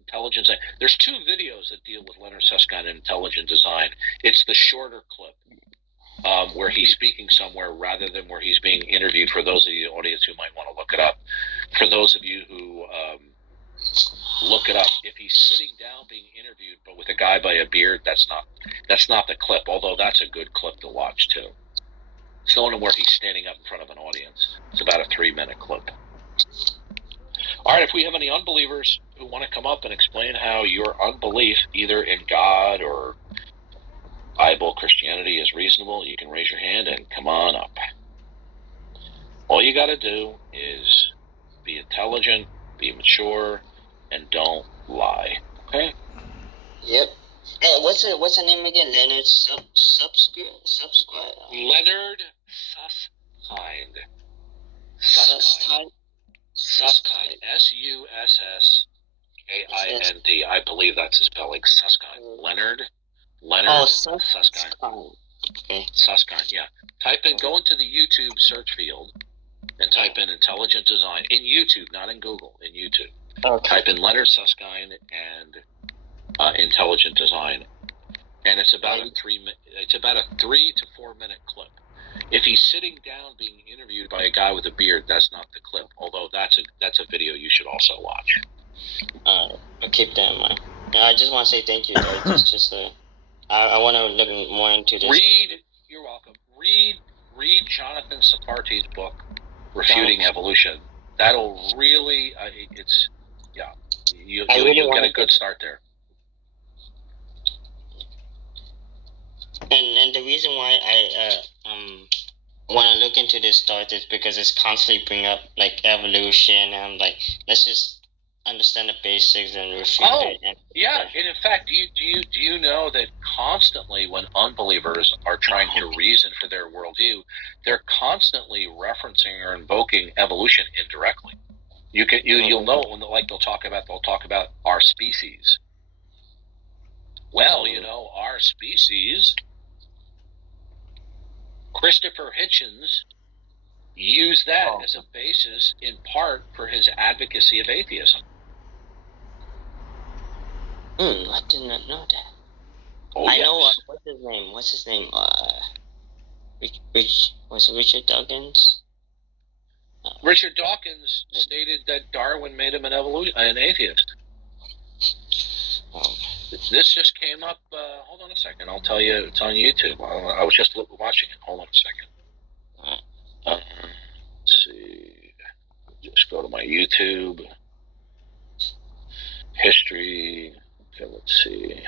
intelligent design. There's 2 videos that deal with Leonard Susskind and intelligent design. It's the shorter clip where he's speaking somewhere rather than where he's being interviewed. For those of you in the audience who might want to look it up, for those of you who look it up, if he's sitting down being interviewed but with a guy by a beard, that's not the clip, although that's a good clip to watch too. It's the one where he's standing up in front of an audience. It's about a 3-minute clip. All right, if we have any unbelievers who want to come up and explain how your unbelief either in God or Bible Christianity is reasonable, you can raise your hand and come on up. All you got to do is be intelligent, be mature, and don't lie. Okay? Yep. Hey, what's the name again? Leonard Subscribe? Leonard Susskind. Susskind. Susskind. I believe that's his spelling. Susskind. Leonard Susskind. Okay. Susskind, yeah. Go into the YouTube search field and type in intelligent design in YouTube, not in Google, in YouTube. Okay. Type in Leonard Susskind and intelligent design, and it's about a 3 to 4 minute clip. If he's sitting down being interviewed by a guy with a beard, that's not the clip. Although that's a video you should also watch. I'll keep that in mind. I just want to say thank you. It's just I want to look more into this. You're welcome. Read Jonathan Saparti's book, Refuting Evolution. That'll really you'll get a good start there. And the reason why I want to look into this start is because it's constantly bring up like evolution and like let's just understand the basics and refute it. And in fact, do you know that constantly when unbelievers are trying to reason for their worldview, they're constantly referencing or invoking evolution indirectly. You'll know when they'll talk about our species. Well, our species. Christopher Hitchens used that as a basis, in part, for his advocacy of atheism. I did not know that. I know. What's his name? Was it Richard Dawkins? Richard Dawkins stated that Darwin made him an atheist. This just came up. Hold on a second. I'll tell you. It's on YouTube. I was just watching it. Hold on a second. Let's see. Just go to my YouTube. History. Okay, let's see.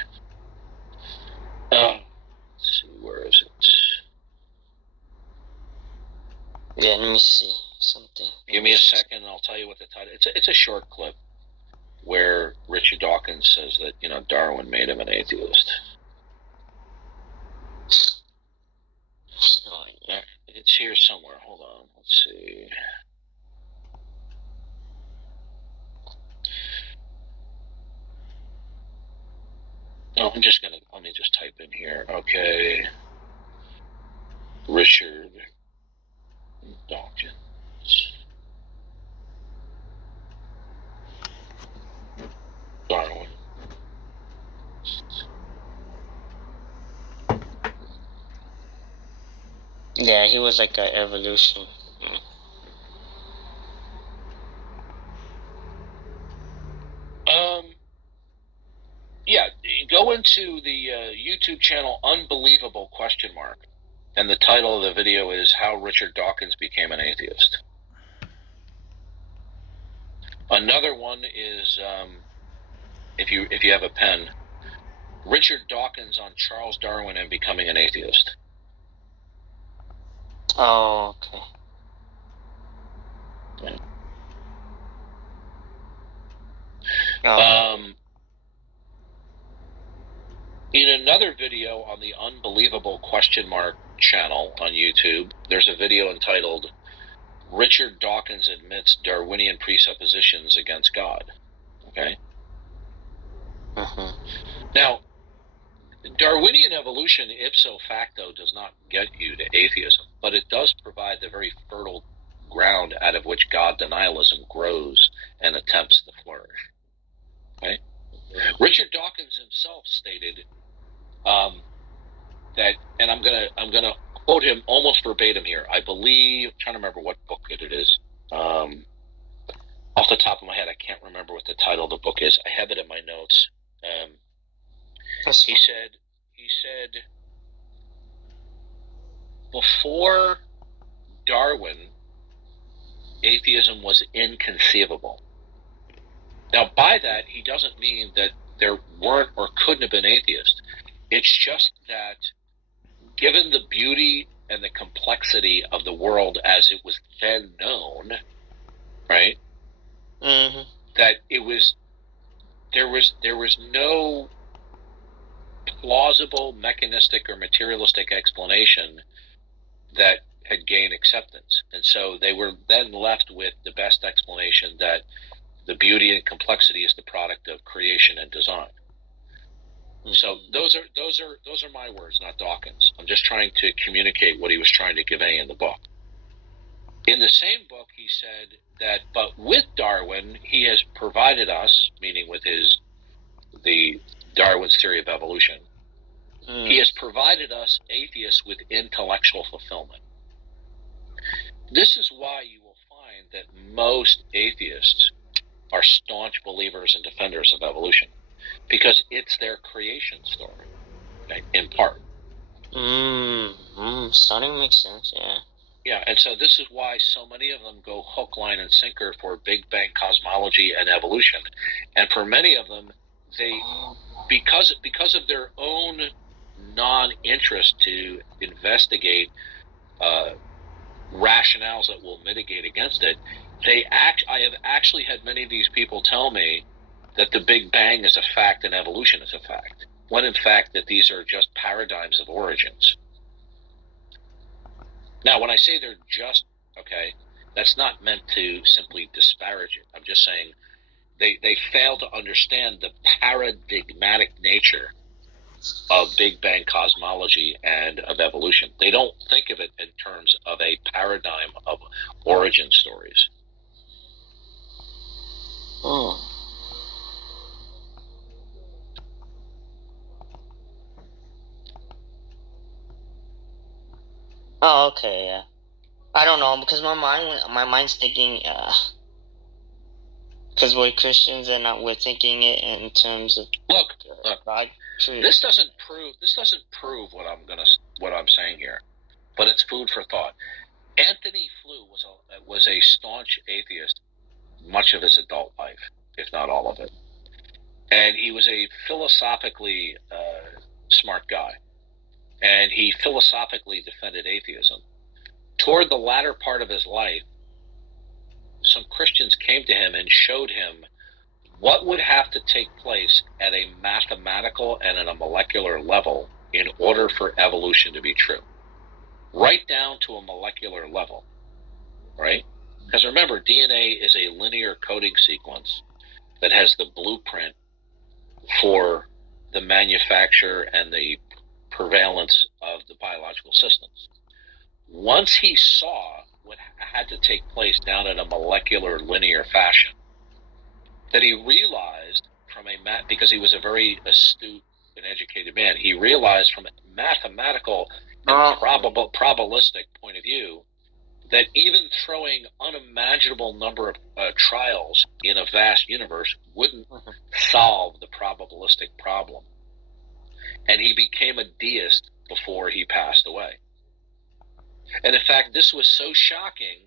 Let's see. Where is it? Yeah, let me see something. Give me a second, and I'll tell you what the title. It's a short clip where Richard Dawkins says that Darwin made him an atheist. Oh, yeah. It's here somewhere. Hold on. Let's see. No, let me just type in here. Okay. Richard Dawkins. Darwin. Yeah, he was like an evolution. Yeah, go into the YouTube channel Unbelievable ? And the title of the video is How Richard Dawkins Became an Atheist. Another one is, if you have a pen, Richard Dawkins on Charles Darwin and Becoming an Atheist. Oh, okay. In another video on the Unbelievable ? channel on YouTube, there's a video entitled Richard Dawkins Admits Darwinian Presuppositions Against God. Okay? Now, Darwinian evolution ipso facto does not get you to atheism, but it does provide the very fertile ground out of which God denialism grows and attempts to flourish. Okay? Richard Dawkins himself stated that, and I'm gonna quote him almost verbatim here. I believe, I'm trying to remember what book it is. Off the top of my head, I can't remember what the title of the book is. I have it in my notes. He said, before Darwin, atheism was inconceivable. Now, by that, he doesn't mean that there weren't or couldn't have been atheists. It's just that, given the beauty and the complexity of the world as it was then known, right? Mm-hmm. That there was no plausible, mechanistic, or materialistic explanation that had gained acceptance, and so they were then left with the best explanation that the beauty and complexity is the product of creation and design. So those are my words, not Dawkins. I'm just trying to communicate what he was trying to convey in the book. In the same book, he said that, but with Darwin, he has provided us, meaning with the Darwin's theory of evolution, he has provided us atheists with intellectual fulfillment. This is why you will find that most atheists are staunch believers and defenders of evolution, because it's their creation story, okay, in part. Starting to make sense, yeah. Yeah, and so this is why so many of them go hook, line, and sinker for Big Bang cosmology and evolution. And for many of them, they, because of their own non-interest to investigate rationales that will mitigate against it, I have actually had many of these people tell me that the Big Bang is a fact and evolution is a fact, when in fact that these are just paradigms of origins. Now, when I say they're just, okay, that's not meant to simply disparage it. I'm just saying they fail to understand the paradigmatic nature of Big Bang cosmology and of evolution. They don't think of it in terms of a paradigm of origin stories. Oh, okay, yeah. I don't know, because my mind's thinking, Because we're Christians and we're thinking it in terms of Look, God. Truth. this doesn't prove what I'm saying here, but it's food for thought. Anthony Flew was a staunch atheist much of his adult life, if not all of it, and he was a philosophically smart guy, and he philosophically defended atheism. Toward the latter part of his life, some Christians came to him and showed him what would have to take place at a mathematical and at a molecular level in order for evolution to be true. Right down to a molecular level, right? Because remember, DNA is a linear coding sequence that has the blueprint for the manufacture and the prevalence of the biological systems. Once he saw what had to take place down in a molecular linear fashion, that he realized because he was a very astute and educated man, he realized from a mathematical and probabilistic point of view that even throwing unimaginable number of trials in a vast universe wouldn't solve the probabilistic problem. And he became a deist before he passed away. And in fact, this was so shocking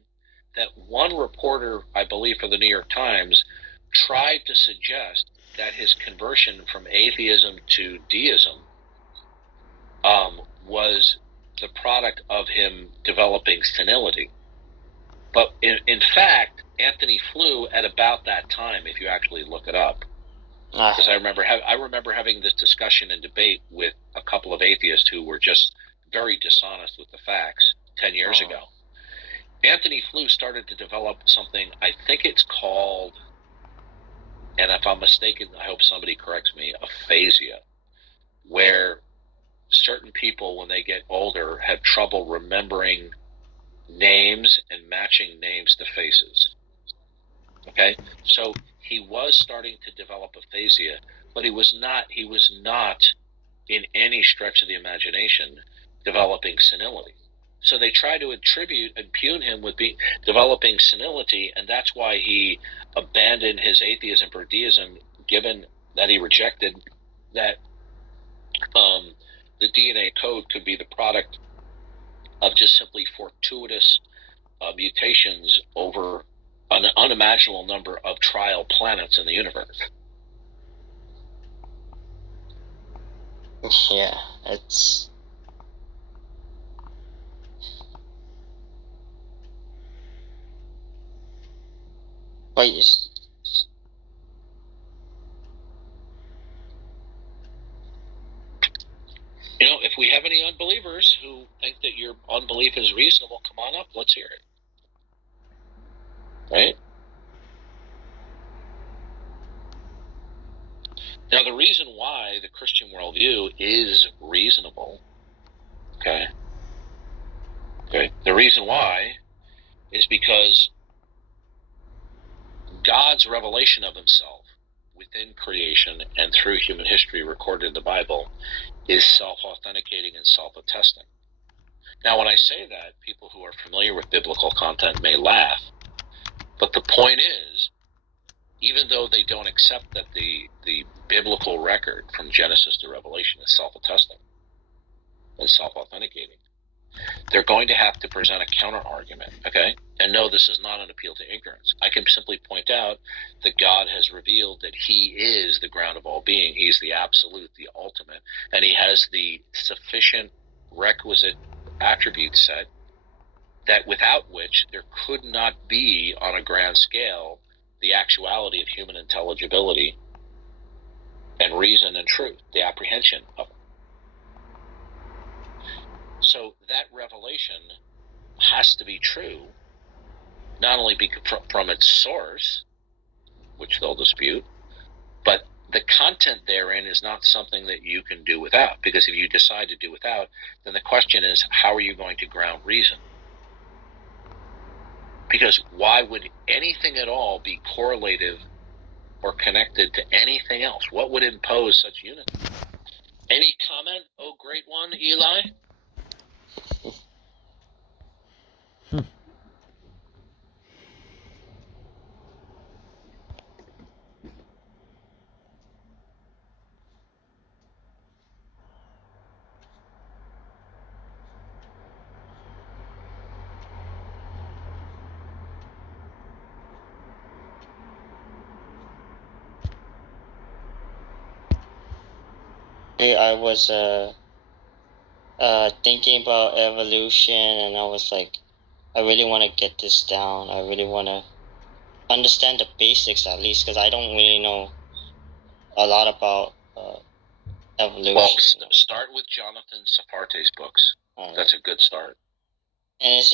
that one reporter, I believe for the New York Times, tried to suggest that his conversion from atheism to deism was the product of him developing senility. But in fact, Anthony Flew at about that time, if you actually look it up, because I remember having this discussion and debate with a couple of atheists who were just very dishonest with the facts 10 years ago. Anthony Flew started to develop something, I think it's called, and if I'm mistaken, I hope somebody corrects me, aphasia, where certain people, when they get older, have trouble remembering names and matching names to faces. Okay? So he was starting to develop aphasia, but he was not in any stretch of the imagination developing senility. So they try to impugn him with developing senility, and that's why he abandoned his atheism for deism, given that he rejected that the DNA code could be the product of just simply fortuitous mutations over an unimaginable number of trial planets in the universe. Yeah, it's... Wait, You know, if we have any unbelievers who think that your unbelief is reasonable, come on up, let's hear it. Right? Now, the reason why the Christian worldview is reasonable, okay, the reason why is because God's revelation of himself within creation and through human history recorded in the Bible is self-authenticating and self-attesting. Now, when I say that, people who are familiar with biblical content may laugh, but the point is, even though they don't accept that the biblical record from Genesis to Revelation is self-attesting and self-authenticating, they're going to have to present a counter-argument, okay? And no, this is not an appeal to ignorance. I can simply point out that God has revealed that he is the ground of all being. He's the absolute, the ultimate, and he has the sufficient requisite attribute set that without which there could not be, on a grand scale, the actuality of human intelligibility and reason and truth, the apprehension of it. So that revelation has to be true, not only from its source, which they'll dispute, but the content therein is not something that you can do without. Because if you decide to do without, then the question is, how are you going to ground reason? Because why would anything at all be correlative or connected to anything else? What would impose such unity? Any comment, oh great one, Eli? I was thinking about evolution, and I was like, I really want to get this down. I really want to understand the basics at least, because I don't really know a lot about evolution. Well, start with Jonathan Safarte's books. That's a good start. And it's